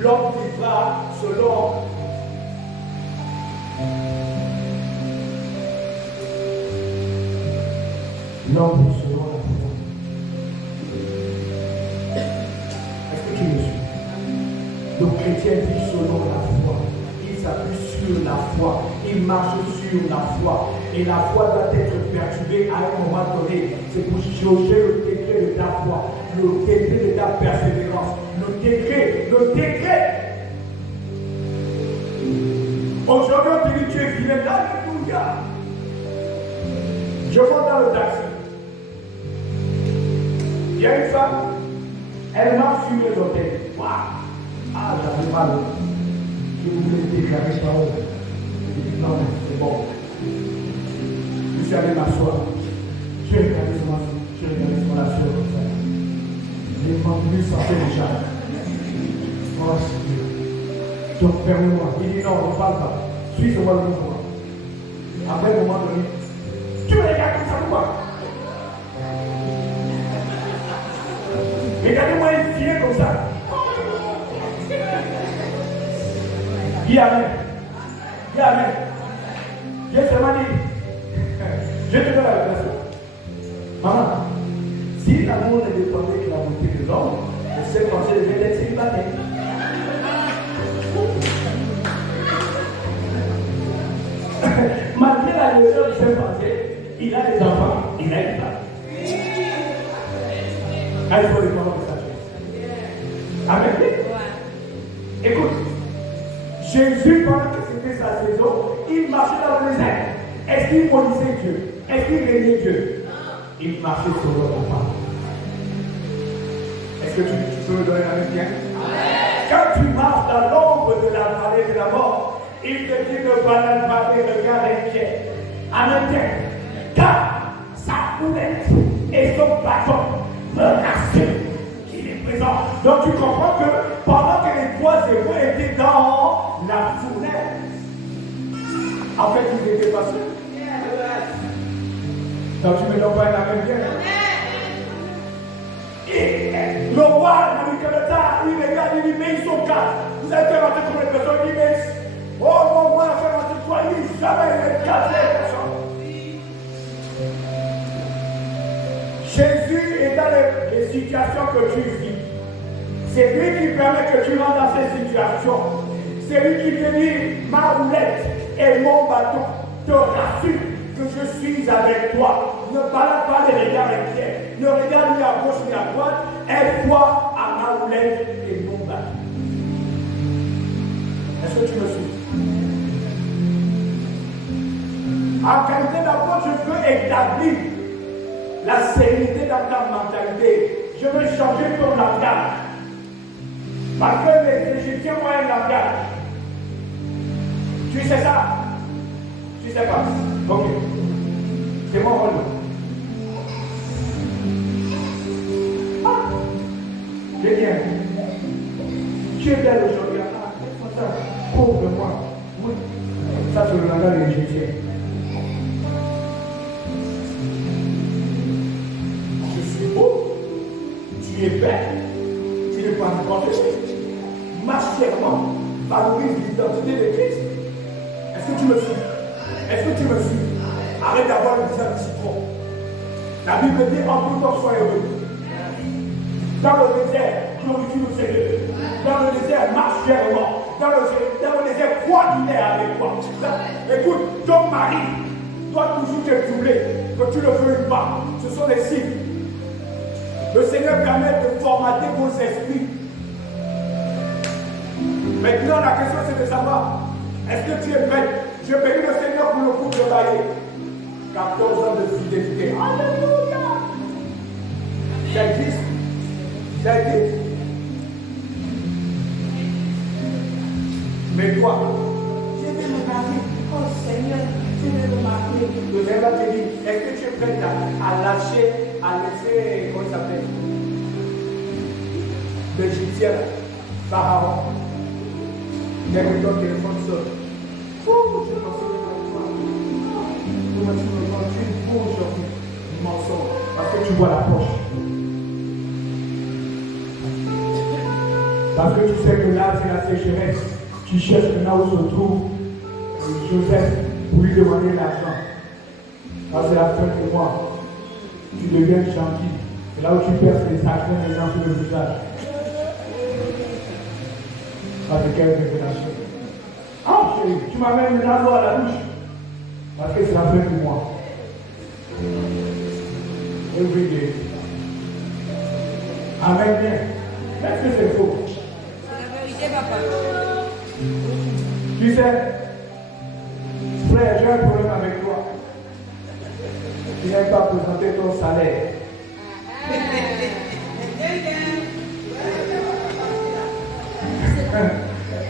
L'homme vivra selon. L'homme vit selon la foi. Est-ce que tu me suis? Le chrétien vit selon la foi. Il s'appuie sur la foi. Il marche sur la foi. Et la foi doit être perturbée à un moment donné. C'est pour jauger le degré de ta foi, le degré de ta persévérance, le degré. Aujourd'hui, on te dit tu es vilain. Alléluia. Je monte dans le taxi. Il y a une femme, elle marche sur les hôtels. Waouh! Ah, j'avais mal. Je voulais déclarer par eux. Je dis non, c'est bon. Je suis allé m'asseoir. J'ai regardé sur la soeur comme ça. Les familles sortaient déjà. Oh, Seigneur. Donc, permets-moi. Il dit non, on ne parle pas. Suis-moi le mouvement. Après, un moment donné, tu me regardes comme ça, pourquoi? Regardez-moi, il vient comme ça. Dis Amen. Dis Amen. J'ai seulement dit, je te donne la révélation. Maman, si l'amour ne dépendait que la beauté de l'homme, je sais penser devait être célibataire. Malgré la leçon du Saint-Pensée, il a des enfants, il a une femme. Ah, il faut les parler de ça. Amen. Écoute, Jésus, pendant que c'était sa saison, il marchait dans le désert. Est-ce qu'il maudissait Dieu? Est-ce qu'il régnait Dieu? Il marchait sur le repas. Est-ce que tu peux me donner la même bien? Quand tu marches dans l'ombre de la vallée de la mort, il te dit ne banane pas des regards inquiets. Amen. Car sa houlette et son bâton me rassurent qu'il est présent. Donc tu comprends que pendant que les trois héros étaient dans la fournaise, en fait ils étaient pas seuls. Donc tu me donnes pas la même bien. Et le roi Nabucodonosor, il regarde, il dit mais ils sont quatre. Vous avez fait rentrer combien de personnes? Il dit mais oh mon roi a fait rentrer toi, il dit jamais les quatre personnes. Jésus est dans les situations que tu vis. C'est lui qui permet que tu rentres dans ces situations. C'est lui qui te dit ma roulette et mon bâton te rassurent que je suis avec toi. Ne balade pas les regards inquiets. Ne regarde ni à gauche ni à droite. Aide-toi à ma roulette et mon bâton. Est-ce que tu me suis? En qualité d'apôtre, je veux établir la sérénité dans ta mentalité. Je veux changer ton langage. Parce que les Égyptiens ont un langage. Tu sais ça? Tu sais pas? Ok. C'est mon rôle. Ah! Je viens. Tu es belle aujourd'hui. Ah, c'est ça. Pauvre moi. Oui. Ça, c'est le langage égyptien. Je suis beau. Tu es belle. Tu n'es pas encore fait. Massièrement, valorise l'identité de Christ. Est-ce que tu me suis? Est-ce que tu me suis? Arrête d'avoir le visage de citron. La Bible dit en tout temps sois heureux. Dans le désert, glorifie le Seigneur. Dans le désert, marche fièrement. Dans le désert, crois qu'il est avec toi. Écoute, ton mari doit toujours te doubler, que tu le veuilles pas. Ce sont les signes. Le Seigneur permet de formater vos esprits. Maintenant, la question c'est de savoir, est-ce que tu es belle? Je bénis le Seigneur pour le couple de Baillet. 14 ans de fidélité. Alléluia! Ça existe. Ça existe. Mais toi, je vais me marier. Oh Seigneur, je vais me marier. Le Seigneur te dit, est-ce que tu es prête à lâcher, à laisser, comment il s'appelle? L'Égyptien, Pharaon. Il y a quelqu'un qui téléphone seul. Oh, je pense que tu me vois, tu es beau aujourd'hui. Mensonge. Parce que tu vois la poche. Parce que tu sais que là, c'est la sécheresse. Tu cherches maintenant où se trouve Joseph pour lui demander l'argent. Là, c'est la fin du mois. Tu deviens gentil. C'est là où tu perds les sacrés maintenant sur le visage. Ça, c'est quelle révélation. Ah, chérie, tu m'amènes maintenant l'eau à la bouche. Parce que c'est la fin du mois. Every day. Amen bien. Est-ce que c'est faux? C'est la vérité, papa. Tu sais, frère, j'ai un problème avec toi. Tu n'aimes pas présenter ton salaire.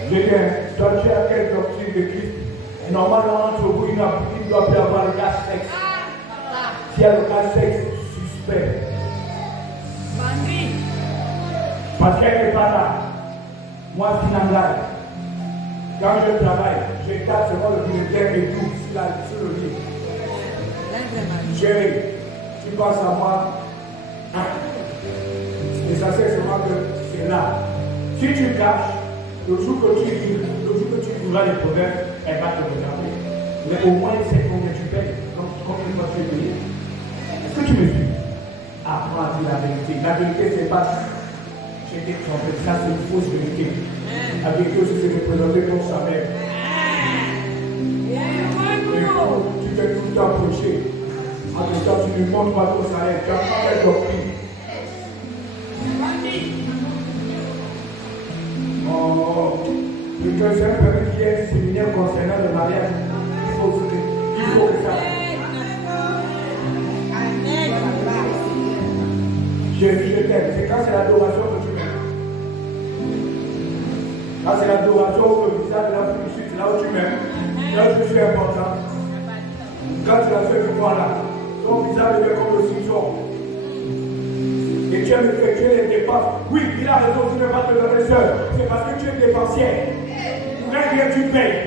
Je dis, toi tu as quelle doctrine de Christ? Et normalement, entre vous, il ne doit plus avoir le cas sexe. S'il y a le cas sexe, suspect. Bandit. Parce qu'elle n'est pas là. Moi, Sinangai, quand je travaille, je tape seulement le bulletin et tout sur le livre. Chérie, tu penses à moi. Et ça c'est seulement que c'est là. Si tu caches, le jour que tu vivras les problèmes, elle va te regarder. Mais au moins, elle sait combien tu payes. Donc, combien de fois tu es payé. Est-ce que tu me suis? Apprends à dire la vérité. La vérité, c'est pas j'ai été trompé. Ça, c'est une fausse vérité. La vérité aussi, c'est de présenter ton salaire. Tu fais tout le temps prêcher. En tout cas, tu ne montres pas ton salaire. Tu apprends la doctrine. Oh, c'est un peu qui est un séminaire concernant le mariage. Il faut que ça. Je t'aime. C'est quand c'est l'adoration que tu m'aimes. Quand c'est l'adoration où le visage de la félicite, c'est là où tu m'aimes. Là où je suis important. Quand tu l'as fait pour moi là, ton visage devient comme le citron. Et tu as effectué les dépenses. Oui, il a raison, tu ne vas pas te donner seul. C'est parce que tu es dépensière. Pour un bien, tu payes.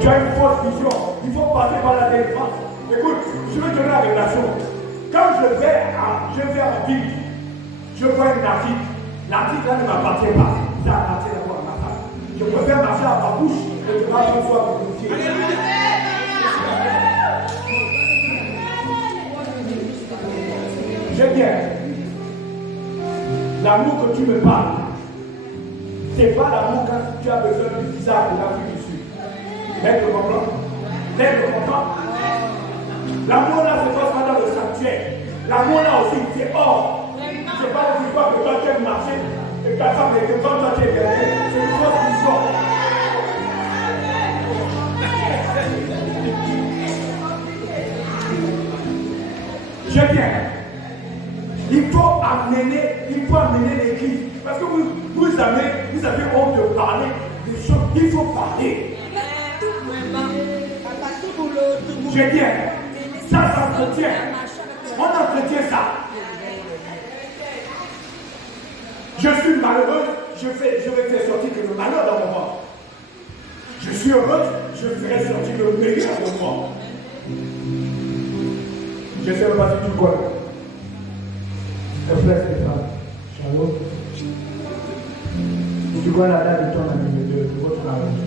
Tu as une fausse vision. Il faut passer par la délivrance. Écoute, je vais te donner la révélation. Quand je vais en ville, je vois une article. L'article là ne m'appartient pas. Ça appartient d'abord à ma femme. Je préfère marcher à ma bouche et te marcher une fois pour me fier. J'aime bien. L'amour que tu me parles, c'est pas l'amour quand tu as besoin du visage de l'Afrique du Sud. L'aide le comprend. L'aide le comprend. L'amour là, c'est pas dans le sanctuaire. L'amour là aussi, c'est hors. C'est pas une histoire que toi tu aimes marcher et ta femme est devant toi tu es derrière. C'est une fausse vision. J'aime bien. Il faut amener l'église. Parce que vous avez honte de parler des choses. Il faut parler. Je dis, ça s'entretient. On entretient ça. Je suis malheureux, je vais faire sortir que le malheur dans mon ventre. Je suis heureux, je ferai sortir le meilleur de moi. Je ne sais pas si tu connais. Le frère Stéphane, Shalom. Tu connais la date de ton anniversaire, de votre mariage.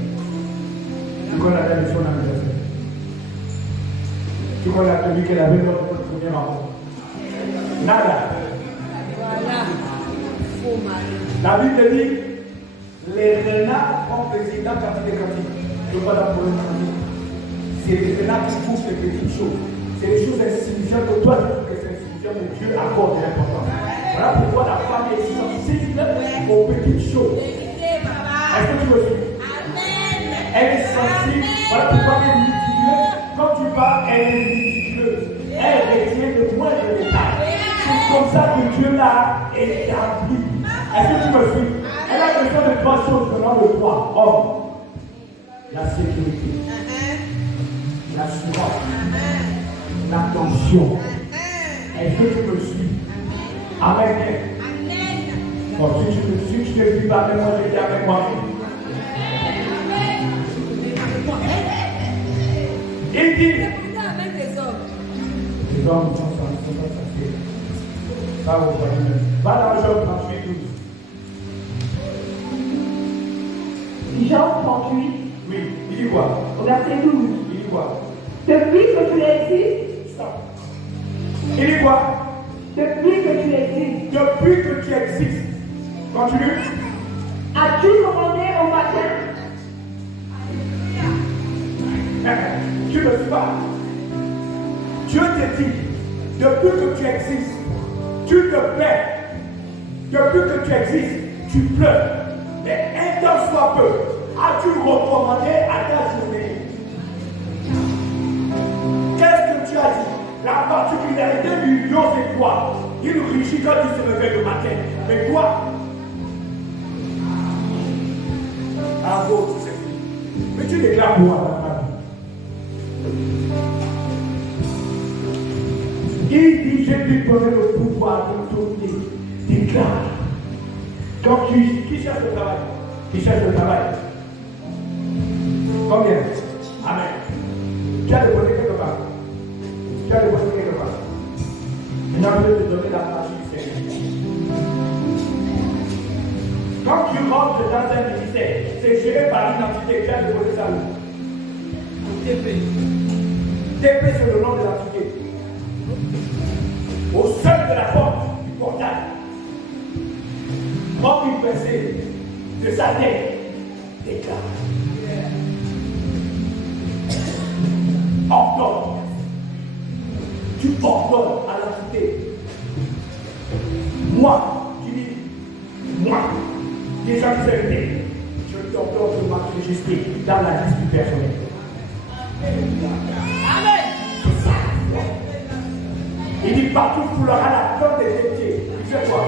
Tu connais la date de son anniversaire. Tu connais la tenue qu'elle avait lors de votre premier mariage. Nada. Voilà. Faux mari. La Bible dit, les renards ont plaisir dans la quantité de quantité. Je ne veux pas d'apprendre c'est les renards qui poussent les petites choses. C'est les choses insignifiantes que toi tu trouves que c'est insignifiant, mais Dieu accorde de l'importance. Voilà pourquoi la femme est sensible aux petites choses. Est-ce que tu me suis? Elle est sensible. Voilà pourquoi elle est ridiculeuse. Quand tu parles, elle est ridiculeuse. Elle retient le moindre détail. C'est comme ça que Dieu l'a établi. Est-ce que tu me suis? Elle a besoin de trois choses venant de toi, homme. La sécurité, l'assurance, l'attention. Est-ce que tu me suis? Amen. Bon, si tu ne suis pas avec moi, je dis avec moi. Il dit. Avec les hommes. Les hommes sont Pas au famille. Va dans Job 38, 12. Jean 38, Oui, il dit quoi? au verset 12. Il dit quoi? Depuis que tu existes, Stop. Il dit quoi? depuis que tu existes, Depuis que tu existes. Continue. as-tu commandé au matin? Tu ne sais pas. Dieu te dit, depuis que tu existes, tu te plais. Depuis que tu existes, tu pleures. Mais un temps soit peu, as-tu recommandé à ta journée? Qu'est-ce que tu as dit? La particularité du lion, c'est quoi? Il rugit quand il se réveille le matin. Mais toi, bravo, c'est fini. Mais tu déclares quoi dans ta vie? Il dit, je t'ai donné le pouvoir de tourner. Déclare. Quand qui cherche le travail? Qui cherche le travail? Combien? Amen. Tu as déposé quelque part. Tu as déposé quelque part. Maintenant, je vais te donner la magie du Seigneur. Quand tu rentres dans un ministère, c'est géré par une entité. Tu as déposé ça où? TP. TP, c'est le nom de l'entité. Au seuil de la porte du portail, comme une percée de sa tête déclare. Ordonne. Tu ordonnes à l'entité. Moi, tu dis, moi, déjà que j'ai été, je t'ordonne de m'enregistrer dans la liste du personnel. Amen. C'est ça. Il dit partout foulera la plante des métiers. Il fait quoi?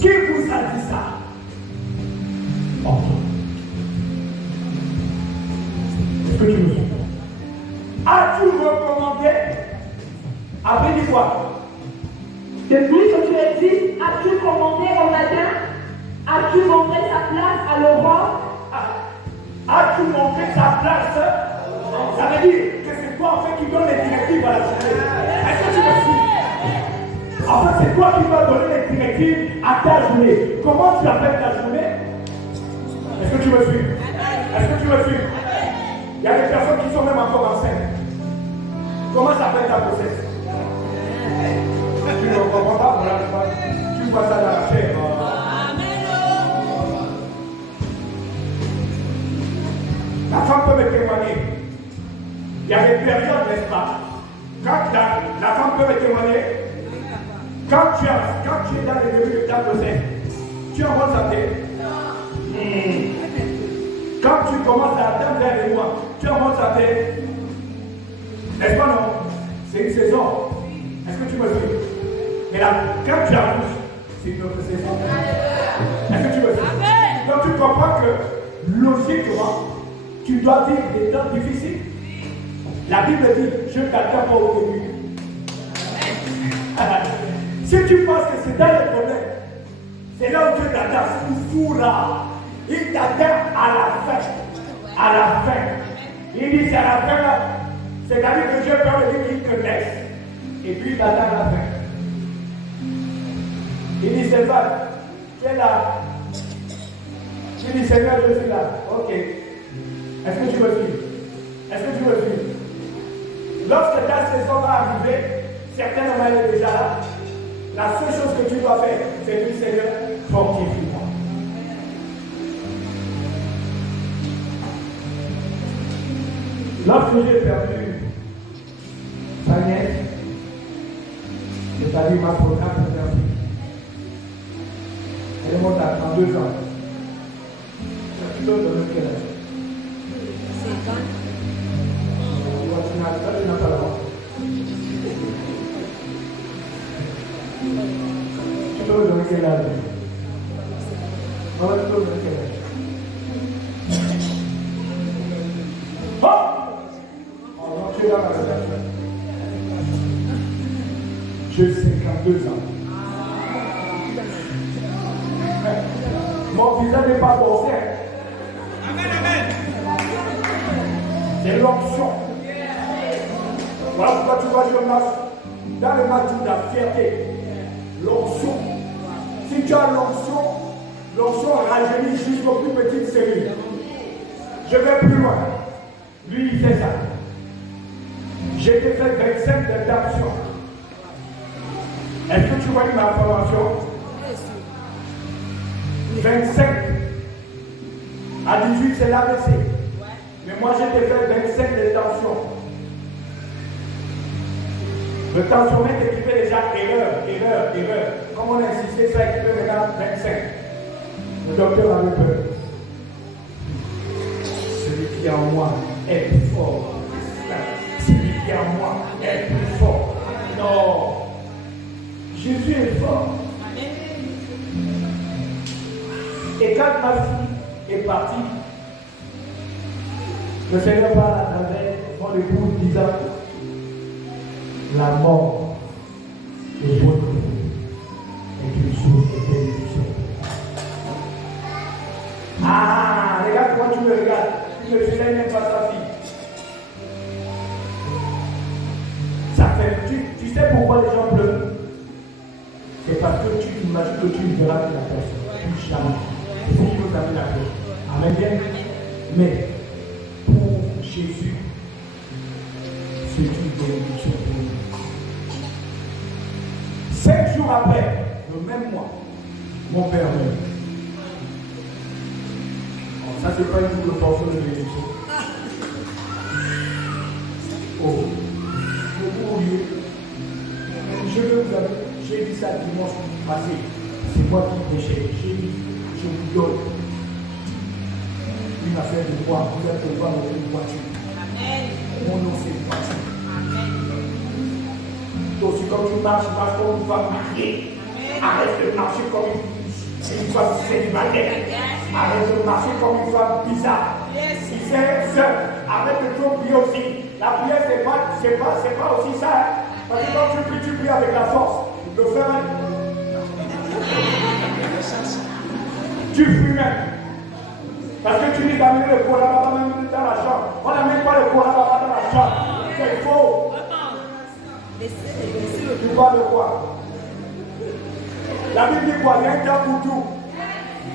Qui vous a dit ça? Ordonne. Est-ce que tu me suis? As-tu recommandé? Après, dis quoi? Depuis que tu existes, as-tu commandé au matin? As-tu montré sa place à l'aurore? As-tu montré sa place? Ça veut dire que c'est toi en fait qui donne les directives à la journée. Est-ce que tu me suis? En fait, c'est toi qui vas donner les directives à ta journée. Comment tu appelles ta journée? Est-ce que tu me suis? Est-ce que tu me suis? Il y a des personnes qui sont même encore enceintes. Comment s'appelle ta grossesse? Tu ne comprends pas, voilà, tu vois ça dans la chair. La femme peut me témoigner. Il y a des périodes, n'est-ce pas? Quand la femme peut me témoigner, quand tu es dans le début de ta grossesse, tu es en bonne santé. Quand tu commences à atteindre les mois, tu es en bonne santé. N'est-ce pas, non? C'est une saison. Est-ce que tu me suis? Mais là, quand tu accouches, c'est une autre saison. Est-ce que tu me suis? Donc tu comprends que logiquement, tu dois vivre des temps difficiles. La Bible dit, je ne t'attends pas au début. Si tu penses que c'est dans le problème, c'est là où Dieu t'attend, Soufoura. Il t'attend à la fin. À la fin. Il dit, c'est à la fin là. C'est-à-dire que Dieu peut me dire qu'il te laisse. Et puis il t'attend à la fin. Il dit, c'est vrai. Tu es là. Tu dis, Seigneur, je suis là. Ok. Est-ce que tu me suis? Est-ce que tu me suis? Lorsque ta saison va arriver, certainement elle est déjà là. La seule chose que tu dois faire, c'est dire, Seigneur, fortifie-moi. Lorsque j'ai perdu sa nièce, c'est-à-dire ma première fille, elle est morte à 32 ans. Tu peux donner quel âge? 50. Tu n'as pas le droit. Tu peux me donner quel âge? Tu peux me donner quel âge? Oh! Oh non, tu es là, madame. J'ai 52 ans. Mon visage n'est pas bossé. Amen, amen. C'est l'option. Voilà pourquoi tu vois Jonas dans le match de la fierté. L'onction. Si tu as l'onction rajeunit jusqu'aux plus petites cellules. Je vais plus loin. Lui, il fait ça. J'ai été fait 25 d'interruptions. Est-ce que tu vois ma formation? 25. À 18, c'est l'ABC. Mais moi, j'ai été fait 25 d'interruptions. Le tensiomètre équipait déjà erreur. Comme on a insisté, ça équipait maintenant 25. Le docteur avait peur. Celui qui est en moi est plus fort. Celui qui est en moi est plus fort. Non. Jésus est fort. Et quand ma fille est partie, le Seigneur parle à travers mon épouse disant, la mort est votre est une source de bénédiction. Ah, regarde comment tu me regardes. Tu ne dirais même pas sa fille. Ça fait, tu sais pourquoi les gens pleurent? C'est parce que tu imagines que tu ne verras plus la personne. Plus jamais. C'est ce qui nous a mis la paix. Amen bien. Mais pour Jésus, c'est une bénédiction pour nous. 5 jours après, le même mois, mon père meurt. Ça, c'est pas une double portion de bénédiction. Oh, j'ai dit ça dimanche passé. C'est moi qui péchais. J'ai dit, je vous donne une affaire de bois. Vous allez devoir me donner une voiture. Amen. Mon nom, c'est une voiture. Amen. Donc, quand tu marches comme une femme mariée. Arrête de marcher comme une femme célibataire. Arrête de marcher comme une femme bizarre. Si c'est seul, arrête de trop prier aussi. La prière, c'est pas aussi ça. Hein? Parce que quand tu pries avec la force. Le frère, tu fuis même. Parce que tu dis d'amener le Korababa même dans la chambre. On n'amène pas le Korababa dans la chambre. C'est faux. Tu parles de quoi? La Bible dit quoi? Il y a un temps pour tout.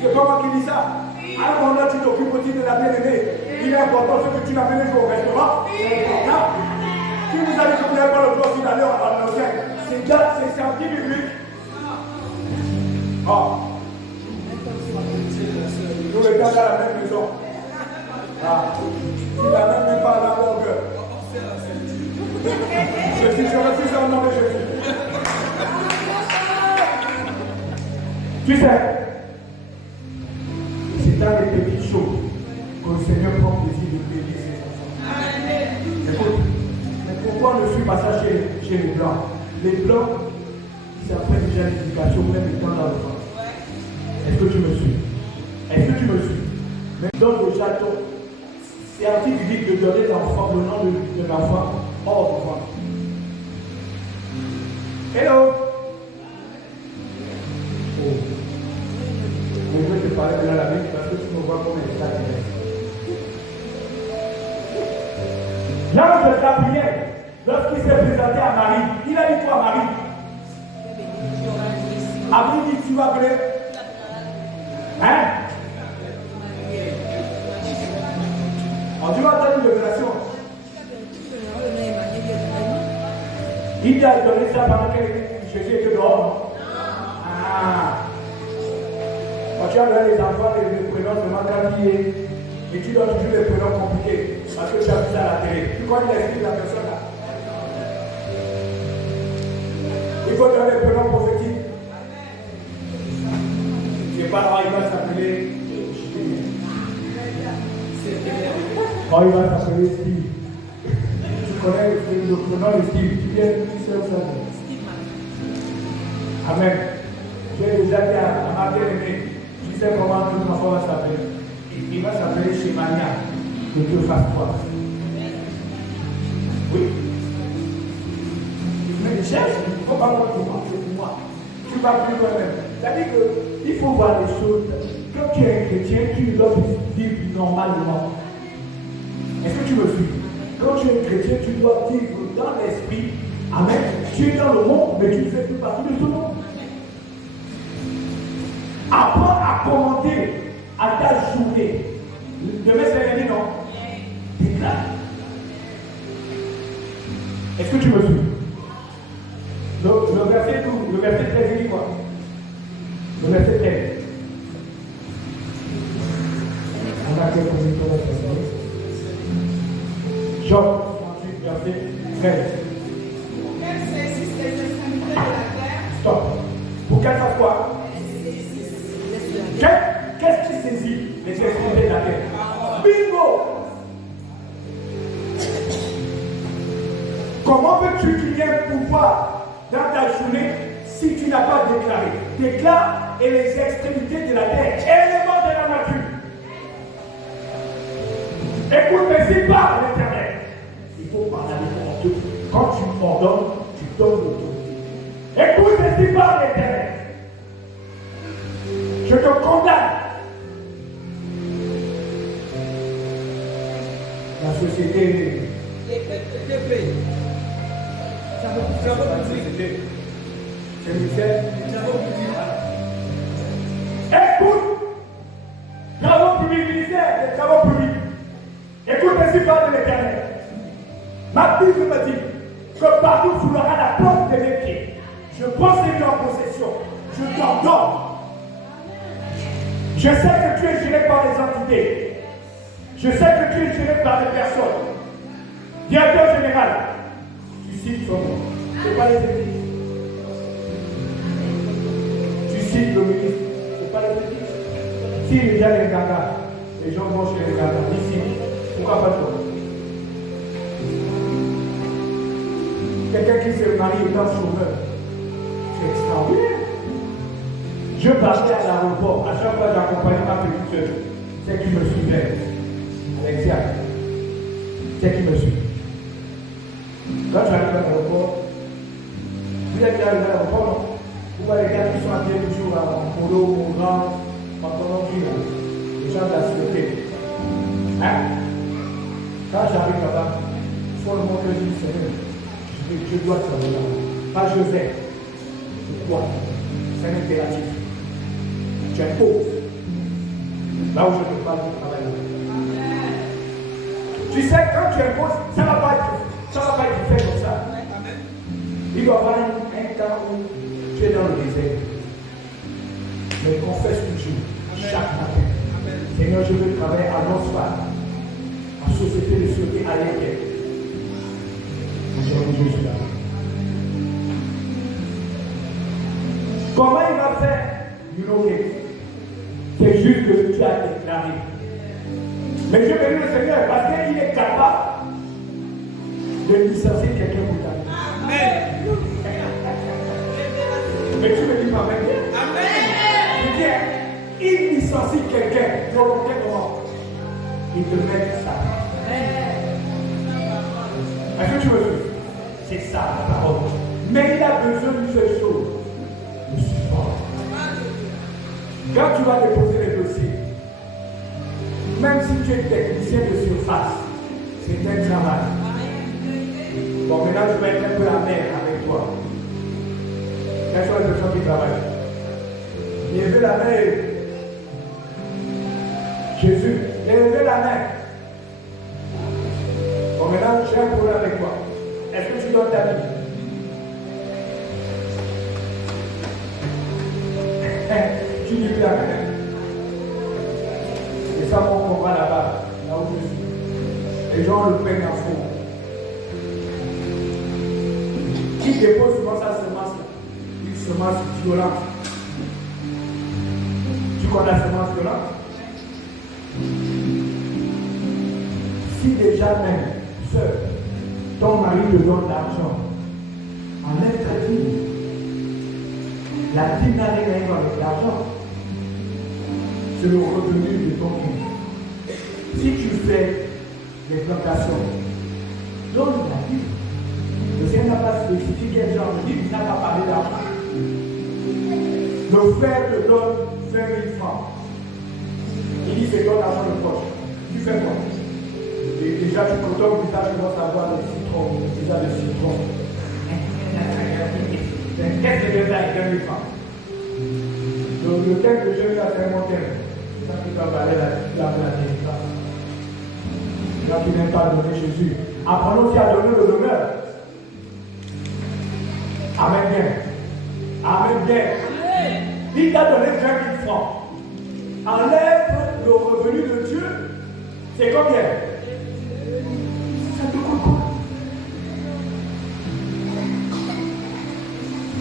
C'est pas moi qui dis ça. À un moment, tu t'occupes aussi de la bien-aimée. Il est important ce que tu l'amènes au restaurant. C'est important. Si vous allez que vous n'avez pas le droit d'aller en Océan, c'est anti-biblique. Oh. Nous les gars dans la même maison. Ah. Tu n'amènes même pas la longueur. Je refuse un nom de Jésus. Tu sais, c'est dans les petites choses que le Seigneur prend plaisir de bénir ses enfants. Écoute, mais pourquoi on ne suit pas ça chez les Blancs? Les Blancs, ils apprennent déjà l'éducation même étant dans le ventre. Est-ce que tu me suis? Est-ce que tu me suis? Mais donc déjà, c'est anti-biblique de donner l'enfant, le nom de l'enfant hors du ventre. Hello! Oh. Mais je vais te parler de la Bible parce que tu me vois comme un état direct. L'ange de Gabriel, lorsqu'il s'est présenté à Marie, il a dit quoi à Marie? Marie dit, tu vas pleurer. Hein? Alors, tu vas donner une révélation. Il t'a donné ça pendant que Jésus était dehors. Ah. Quand tu as donné les enfants, les prénoms vraiment qualifiés, et tu donnes toujours les prénoms compliqués, parce que tu as vu ça à la télé. Tu connais l'esprit de la personne là. Il faut donner les prénoms prophétiques. Tu n'es pas là, il va s'appeler. Oh, il va s'appeler Steve. Tu connais le prénom de Steve. Tu viens, tu sais où ça va. Amen. J'ai déjà dit à ma bien-aimée, tu sais comment tout enfant va s'appeler. Il va s'appeler Shemania, que Dieu fasse toi. Oui. Mais cherche, il ne faut pas voir pour moi, c'est pour moi. Tu vas plus loin même. C'est-à-dire qu'il faut voir les choses. Quand tu es un chrétien, tu dois vivre normalement. Est-ce que tu me suis? Quand tu es chrétien, tu dois vivre dans l'esprit. Amen. Tu es dans le monde, mais tu ne fais plus partie de ce monde. Apprends à commenter à ta journée. Demain, c'est lundi, non? Déclare. Est-ce que tu me suis? Le verset 12, le verset 13, il dit quoi? Le verset 13. On a quelques minutes. Job 38, verset 13. Qu'elle saisisse les extrémités de la terre. Stop. Pour qu'elle fasse quoi? Qu'est-ce qui saisit les extrémités de la terre? Bingo! Comment veux-tu qu'il y ait un pouvoir dans ta journée si tu n'as pas déclaré? Déclare et les extrémités de la terre, éléments de la nature. Écoute, mais c'est pas l'éternel. Il faut parler avec Dieu. Quand tu ordonnes, tu donnes l'autorité. Écoute, mais c'est pas l'éternel. Je te condamne. La société. L'épée. C'est ministère. Écoute, travaux publics, ministère des travaux publics. Écoute, mais c'est pas de l'éternel. Ma Bible me dit que partout foulera la porte de mes pieds. Je prends ces lieux en possession. Je t'ordonne. Je sais que tu es géré par les entités. Je sais que tu es géré par des personnes. Directeur général, tu cites son nom. Ce n'est pas les églises. Tu cites le ministre. Ce n'est pas les églises. Si il y a les gagas, les gens vont chez les gagas. Ici, pourquoi pas toi? Quelqu'un qui se marie étant chômeur, c'est extraordinaire. Je partais à l'aéroport, à chaque fois j'accompagnais ma petite soeur, c'est qui me suivait, Alexia, c'est qui me suit. Quand tu arrives à l'aéroport, vous êtes arrivé à l'aéroport, non? Vous voyez les gars qui sont habillés toujours en polo, au grand, pantalon cuir, les gens de la sûreté. Hein? Quand j'arrive là-bas, il faut le montrer une semaine. Je dois te là. Pas je vais. Je dois. C'est un impératif. Tu imposes. Là où je te parle du travail. Tu sais, quand tu imposes, ça ne va pas être fait comme ça. Il doit y avoir un temps où tu es dans le désert. Mais confesse toujours, chaque matin. Seigneur, je veux travailler à l'OSPA, à Société de Sûreté à l'Inter. Je suis là. Comment il va faire? You know it. C'est juste que tu as déclaré. Mais je bénis le Seigneur parce qu'il est capable de licencier quelqu'un pour ta vie. Amen. Mais tu me dis pas bien. Amen. Je dis, il licencie quelqu'un volontairement. Il te met ça. Est-ce que tu veux dire? C'est ça la parole. Mais il a besoin d'une seule chose. Le support. Quand tu vas déposer les dossiers, même si tu es technicien de surface, c'est un travail. Bon, maintenant je vais être un peu amer avec toi. Quelles sont les personnes qui travaillent? Levez la main. Jésus, levez la main. Bon, maintenant j'ai un problème avec toi. Est-ce que tu donnes ta vie? Tu dis plus la main. C'est ça mon combat là-bas, là où je suis. Les gens le prennent en faux. Qui dépose souvent sa semence? Une semence violente. Tu connais la semence violente? Si déjà même, sœur, ton mari te donne l'argent, enlève ta dîme. La dîme n'a rien à voir avec l'argent. C'est le revenu de ton vie. Si tu fais des plantations, donne la dîme. Le Seigneur n'a pas spécifié quel genre de dîme, il n'a pas parlé d'argent. Le frère te donne 20 000 francs. Il dit c'est ton argent de poche. Tu fais quoi? Et déjà, tu coton, puis ça, tu commences à voir les citrons. Déjà, le citron. Qu'est-ce que je fais avec 2000 francs? Donc, le thème que je vais faire, c'est mon thème. C'est ça qui va valer la planète. Là, tu n'aimes pas donner Jésus. Apprenons aussi à donner le honneur. Amen bien. Amen bien. Il t'a donné 20 000 francs. Enlève le revenu de Dieu. C'est combien? Ça te coûte quoi?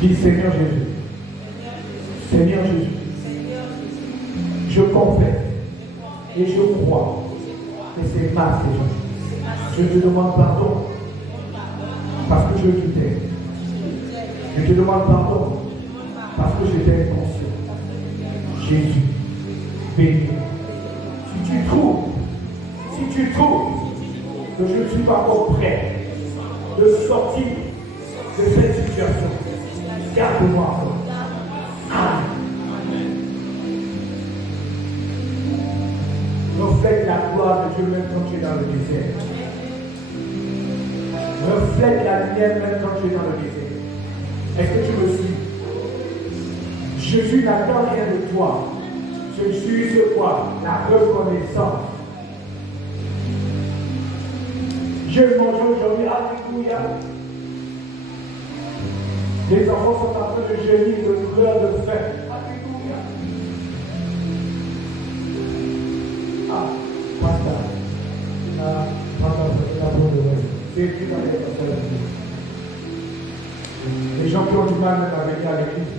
Dis Seigneur Jésus. Seigneur Jésus. Je confesse et je crois que c'est ma Seigneur. Je te demande pardon parce que je t'aime. Je te demande pardon parce que j'étais inconscient. Jésus, bénis. Si tu trouves que je ne suis pas encore prêt de sortir de cette situation, garde-moi. Amen. Reflète la gloire de Dieu même quand tu es dans le désert. Reflète la lumière même quand tu es dans le désert. Est-ce que tu me suis? Jésus n'attend rien de toi. Je suis ce quoi? La reconnaissance. Je mange aujourd'hui, alléluia. Les enfants sont en train de gémir, de douleur, de faim. Alléluia. Ah, pasteur. C'est la bonne nouvelle. C'est écrit dans les passages. Les gens qui ont du mal même à venir à l'église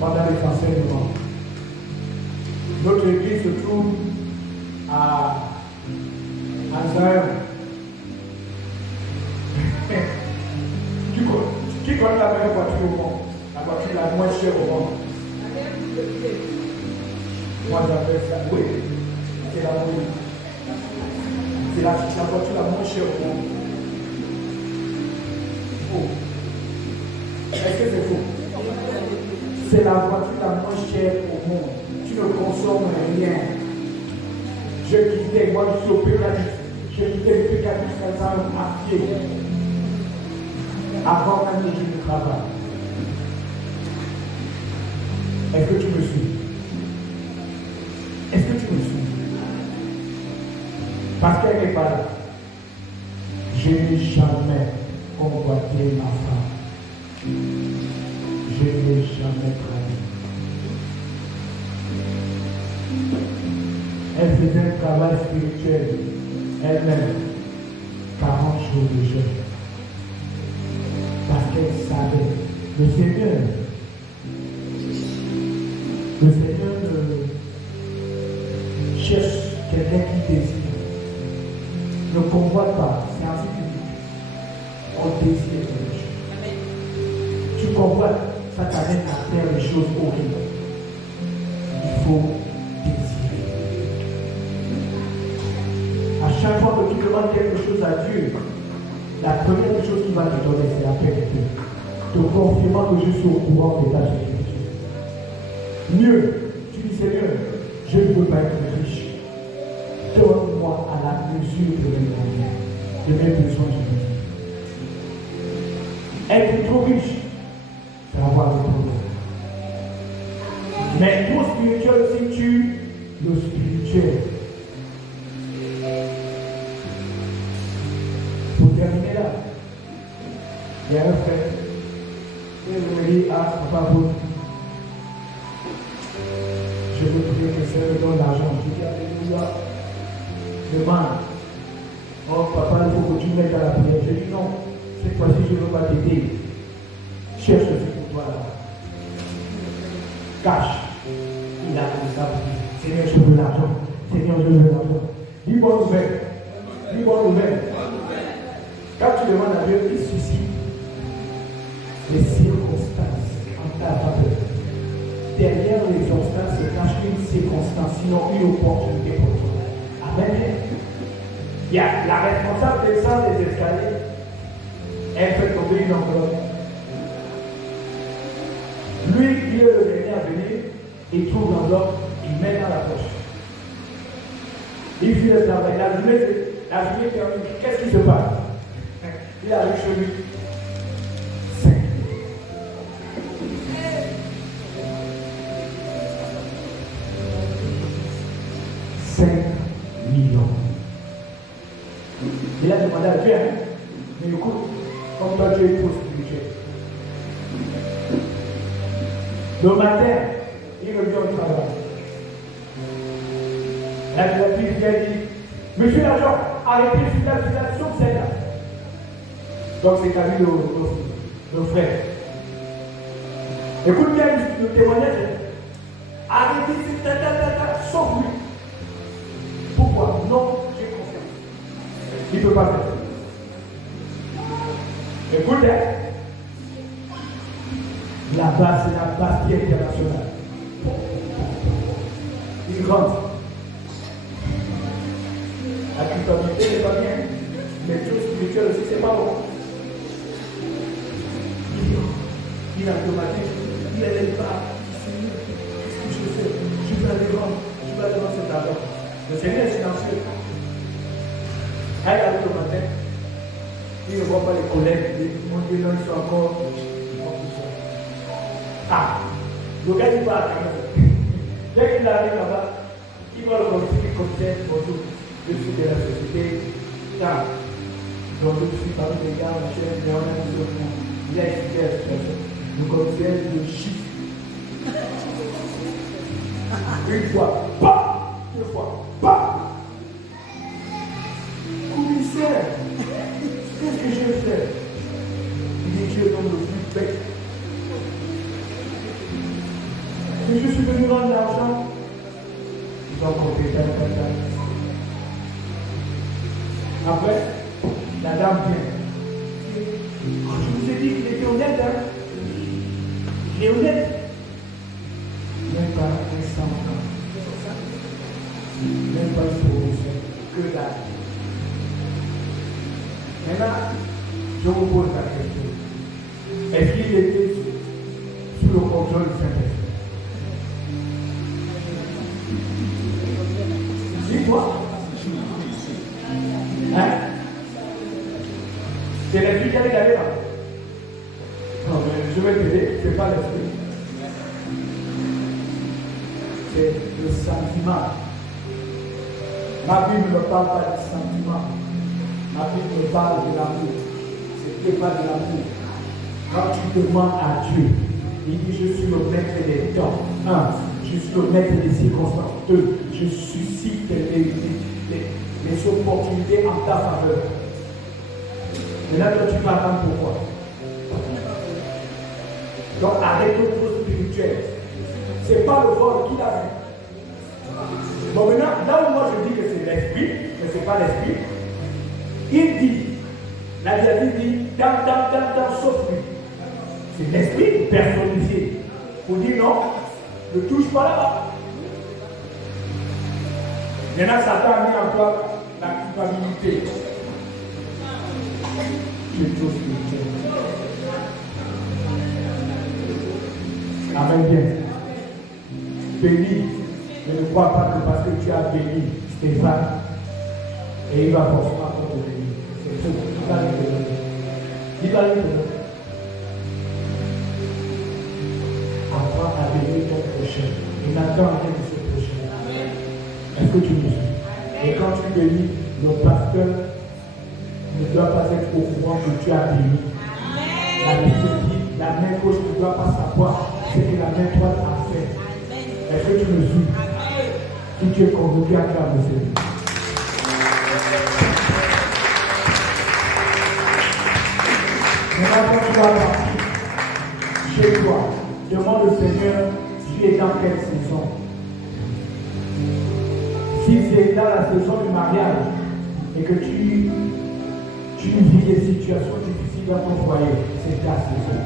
pendant les enseignements. Notre église se trouve à Zion. Qui connaît la meilleure voiture au monde? La voiture la moins chère au monde. Moi j'appelle ça. Oui, c'est la voiture. C'est la voiture la moins chère au monde. Faux. Est-ce que c'est faux? C'est la voiture la moins chère au monde. Tu ne consommes rien. Je quittais, moi je suis au Pécadus. Je quittais le Pécadus à pied. Avant même que je ne travaille. Est-ce que tu me suis? Est-ce que tu me suis? Parce qu'elle n'est pas là. Je n'ai jamais convoité ma femme. Je n'ai jamais travaillé. Elle faisait un travail spirituel elle-même, 40 jours de jeûne. Parce qu'elle savait, le Seigneur cherche quelqu'un qui désire. Ne convoite pas, c'est ainsi public. On désire quelque chose. Tu convoites, ça t'amène à faire les choses horribles. Il faut désirer. À chaque fois que tu demandes quelque chose à Dieu, la première chose qu'il va te donner, c'est la paix de Dieu. Te confirmant que je suis au courant de ta Jésus. Mieux, tu dis Seigneur, je ne veux pas être riche. Donne-moi à la mesure de mes moyens, de mes besoins de vie. Être trop riche, c'est avoir des problèmes. Mais trop spirituel, si tu le spirituel. Pour terminer là, il y a un frère qui me dit, ah, papa, vous, je veux prier que ça me donne l'argent. Je dis, alléluia. Demande. Oh, papa, il faut que tu m'aides à la prière. Je dis, non, cette fois-ci, je ne veux pas t'aider. Cherche ce pour toi là. Cache. Il a comme ça. Seigneur, je veux l'argent. Seigneur, je veux l'argent. Dis bonne nouvelle. Dis bonne nouvelle. Quand tu demandes à Dieu, il suscite les circonstances en ta faveur. Derrière les circonstances se cache une circonstance, sinon une opportunité pour toi. Amen. Il y a la responsable descend des escaliers. Elle fait tomber une enveloppe. Lui, il est le dernier à venir, il trouve l'enveloppe, il met dans la poche. Il fait le travail. La journée, La journée termine. Qu'est-ce qui se passe? Il arrive chez lui. 5 millions. Il a demandé à Dieu, hein? Mais écoute, comme toi tu es trop spirituel. Le matin, il revient au travail. La directrice vient dire, Monsieur l'agent, arrêtez l'utilisation de celle-là. Donc c'est à lui le frère. Écoute bien le témoignage. Arrêtez ce sauf lui. Pourquoi? Non, j'ai confiance. Il ne peut pas faire ça. Écoute, là-bas, c'est la Bastille internationale. Il rentre. La culpabilité n'est pas bien. Mais tout spirituel aussi, c'est pas bon. Il a automatique. Il n'aime pas. Qu'est-ce que je fais? Je vais aller voir cet argent. Le Seigneur est silencieux. Quand il arrive le matin, il ne voit pas les collègues. Mon Dieu, non, ils sont encore. Ah, le gars il part quand même. Dès qu'il arrive là-bas, il voit le commissaire, bonjour, je suis de la société. Ah, donc je suis parmi les gars, on il a expliqué la situation. Le commissaire le chiffre. Une fois, pas, deux fois, pas. Commissaire, qu'est-ce que j'ai fait? Il dit Dieu donne le plus bête. Et je suis venu rendre l'argent. Ils ont compté Après, la dame vient. Je vous ai dit qu'il était honnête, hein? Il est honnête. Même pas un 100 francs. Même pas une promotion. Que dalle. Maintenant, je vous pose la question. Est-ce qu'il était sous le contrôle du Saint-Esprit? Dis-toi. Hein? C'est l'esprit qui allait garder là. Non, mais je vais t'aider, c'est pas l'esprit. C'est le sentiment. Ma Bible ne parle pas du sentiment. Ma Bible me parle de l'amour. C'est pas de l'amour. Quand tu demandes à Dieu, il dit je suis le maître des temps. 1. Je suis le maître des circonstances. 2. Je suscite les opportunités en ta faveur. Maintenant, toi, tu vas attendre pourquoi. Donc, arrête le trop spirituel. Ce n'est pas le vol qu'il a vu. Bon, maintenant, là où moi je dis que c'est l'esprit, mais ce n'est pas l'esprit, il dit, la diatrice dit, sauf lui. C'est l'esprit personnifié. Pour dire non, ne touche pas là-bas. Maintenant, Satan a mis en toi la culpabilité. Tu es trop spirituel. Amen bien. Béni. Je ne crois pas que parce que tu as béni Stéphane, et il va forcément te bénir. C'est faux. Il va lui donner. Il va lui donner. Apprends à bénir ton prochain. Et n'attends rien de ce prochain. Est-ce que tu me suis? Et quand tu bénis, le pasteur ne doit pas être au courant que tu as béni. La Bible dit, la main gauche ne doit pas savoir ce que la main droite a fait. Est-ce que tu me suis? Si tu es convoqué à faire le Seigneur. Maintenant, quand tu vas partir chez toi, demande au Seigneur, tu es dans quelle saison? Si c'est dans la saison du mariage et que tu vis des situations difficiles dans ton foyer, c'est ta saison.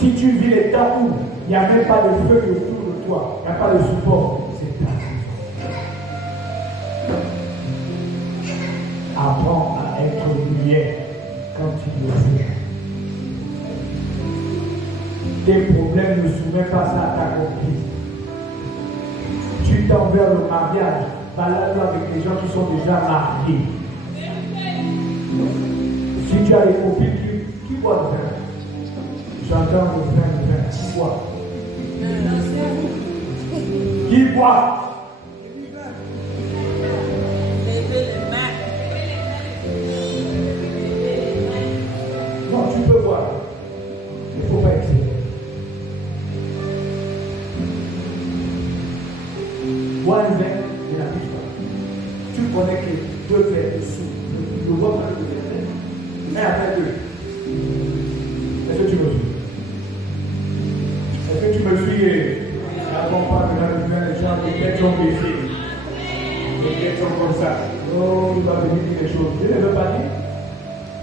Si tu vis les temps où il n'y a même pas de feu autour de toi, il n'y a pas de support, c'est ta saison. Apprends à être lumière quand tu le fais. Tes problèmes ne soumettent pas ça à ta conquise. Tu tends vers le mariage balade avec des gens qui sont déjà mariés. Si tu as des copines qui boivent le vin, j'entends le vin, qui boit. Qui boit? Non, tu peux boire. Il ne faut pas excéder. Bois un verre, il n'arrive pas. Tu connais que 2 verres dessous. Le bois pas le verre. Mais après 2. Est-ce que tu me suis? Est-ce que tu me suis? Accompagne le vin, les gens, les têtes sont baissées. Les têtes sont comme ça. Oh, il va venir dire des choses. Je ne veux pas dire.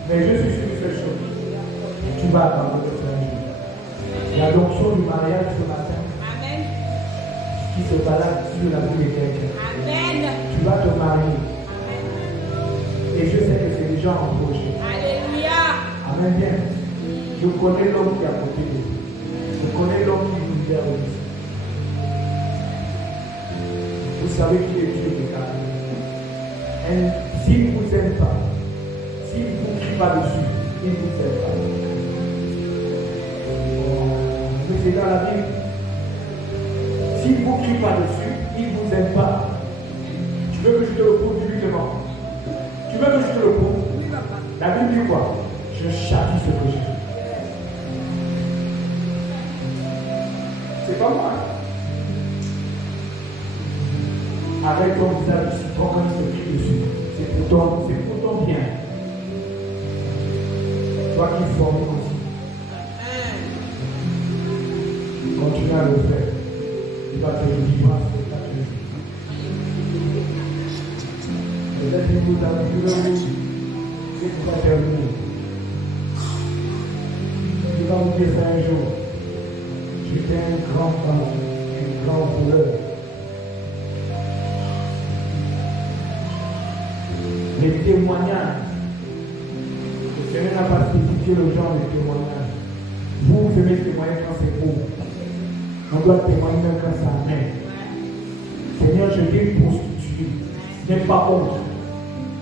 Mais je suis sûr de cette chose. Tu vas attendre de faire un jour. L'adoption du mariage ce matin. Amen. Qui se balade sur la vie de quelqu'un. Amen. Tu vas te marier. Et je sais que c'est déjà en projet. Alléluia. Amen bien. Je connais l'homme qui est à côté de vous. Je connais l'homme qui vous vient au lycée. Vous savez qu'il est Dieu de caractère. Et s'il ne vous aime pas, s'il ne vous crie pas dessus, il ne vous aime pas. Mais c'est dans la Bible. S'il ne vous crie pas dessus, il ne vous aime pas. Tu veux que je te le prouve publiquement? Tu veux que je te le prouve? La Bible dit quoi? Je châtie ce que je fais. C'est pas moi. Avec ton visage ici, quand il se crie dessus, c'est pour ton bien. Toi qui formes aussi. Continue à le faire. Il va te le vivre. Peut-être que vous avez vu le mot. C'est pour pas terminer. Il va vous dire ça un jour. J'étais un grand voleur. Les témoignages. Le Seigneur n'a pas spécifié le genre de témoignages. Vous aimez témoigner quand c'est beau. On doit témoigner même quand ça mène. Seigneur, je viens prostituer. N'aie pas honte.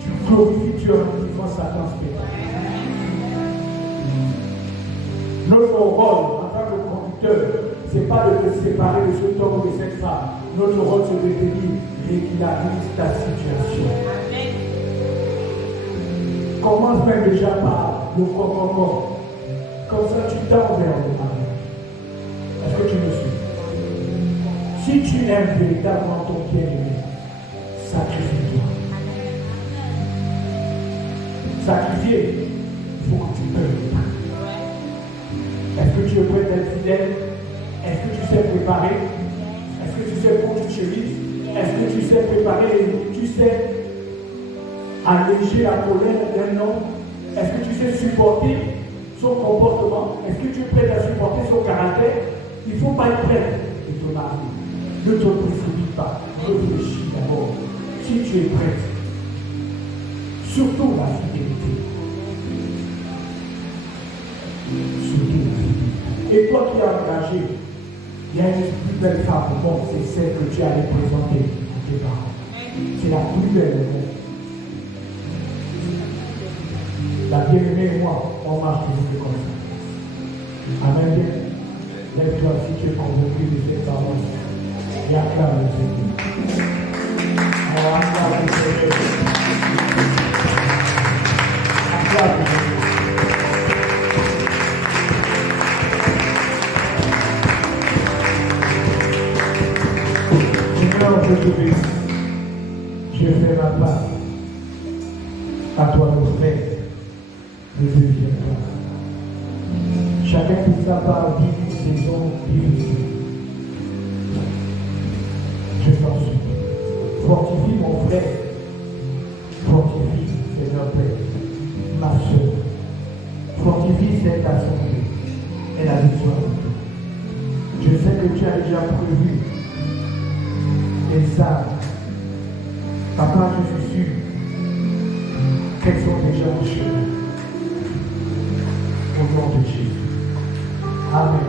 Tu glorifies Dieu en vivant Satan spectacle. Notre rôle en tant que conducteur, ce n'est pas de te séparer de cet homme ou de cette femme. Notre rôle, c'est de te dire, régularise ta situation. Commence même déjà par le corps. Comme ça, tu tends vers le mariage. Est-ce que tu me suis? Si tu aimes véritablement ton bien-aimé, sacrifie-toi. Sacrifier, il faut que tu payes. Est-ce que tu es prêt à être fidèle? Est-ce que tu sais préparer? Est-ce que tu sais conduire chez lui? Est-ce que tu sais préparer? Tu sais alléger la colère d'un homme? Est-ce que tu sais supporter son comportement? Est-ce que tu es prêt à supporter son caractère? Il ne faut pas être prêt de te marier. Ne te précipite pas. Réfléchis d'abord. Si tu es prêt, surtout la fidélité. Surtout la fidélité. Et toi qui es engagé, il y a une plus belle femme au monde, c'est celle que tu as représentée à tes parents. C'est la plus belle au monde. La bien-aimée et moi, on marche toujours comme ça. Amen. Lève-toi si tu es convaincu de cette parole. Et acclame le Seigneur. On acclame le Seigneur. Acclame le Seigneur. Seigneur, je te bénis. Je fais ma part. À toi, nos frères. Ne deviens pas. Chacun pour sa part vit une saison difficile. Je t'en supplie. Fortifie mon frère. Fortifie, Seigneur Père, ma soeur. Fortifie cette assemblée et la victoire de Dieu. Je sais que tu as déjà prévu les âmes. Papa, je suis sûr qu'elles sont déjà en chemin. Au nom de Jésus. Amen.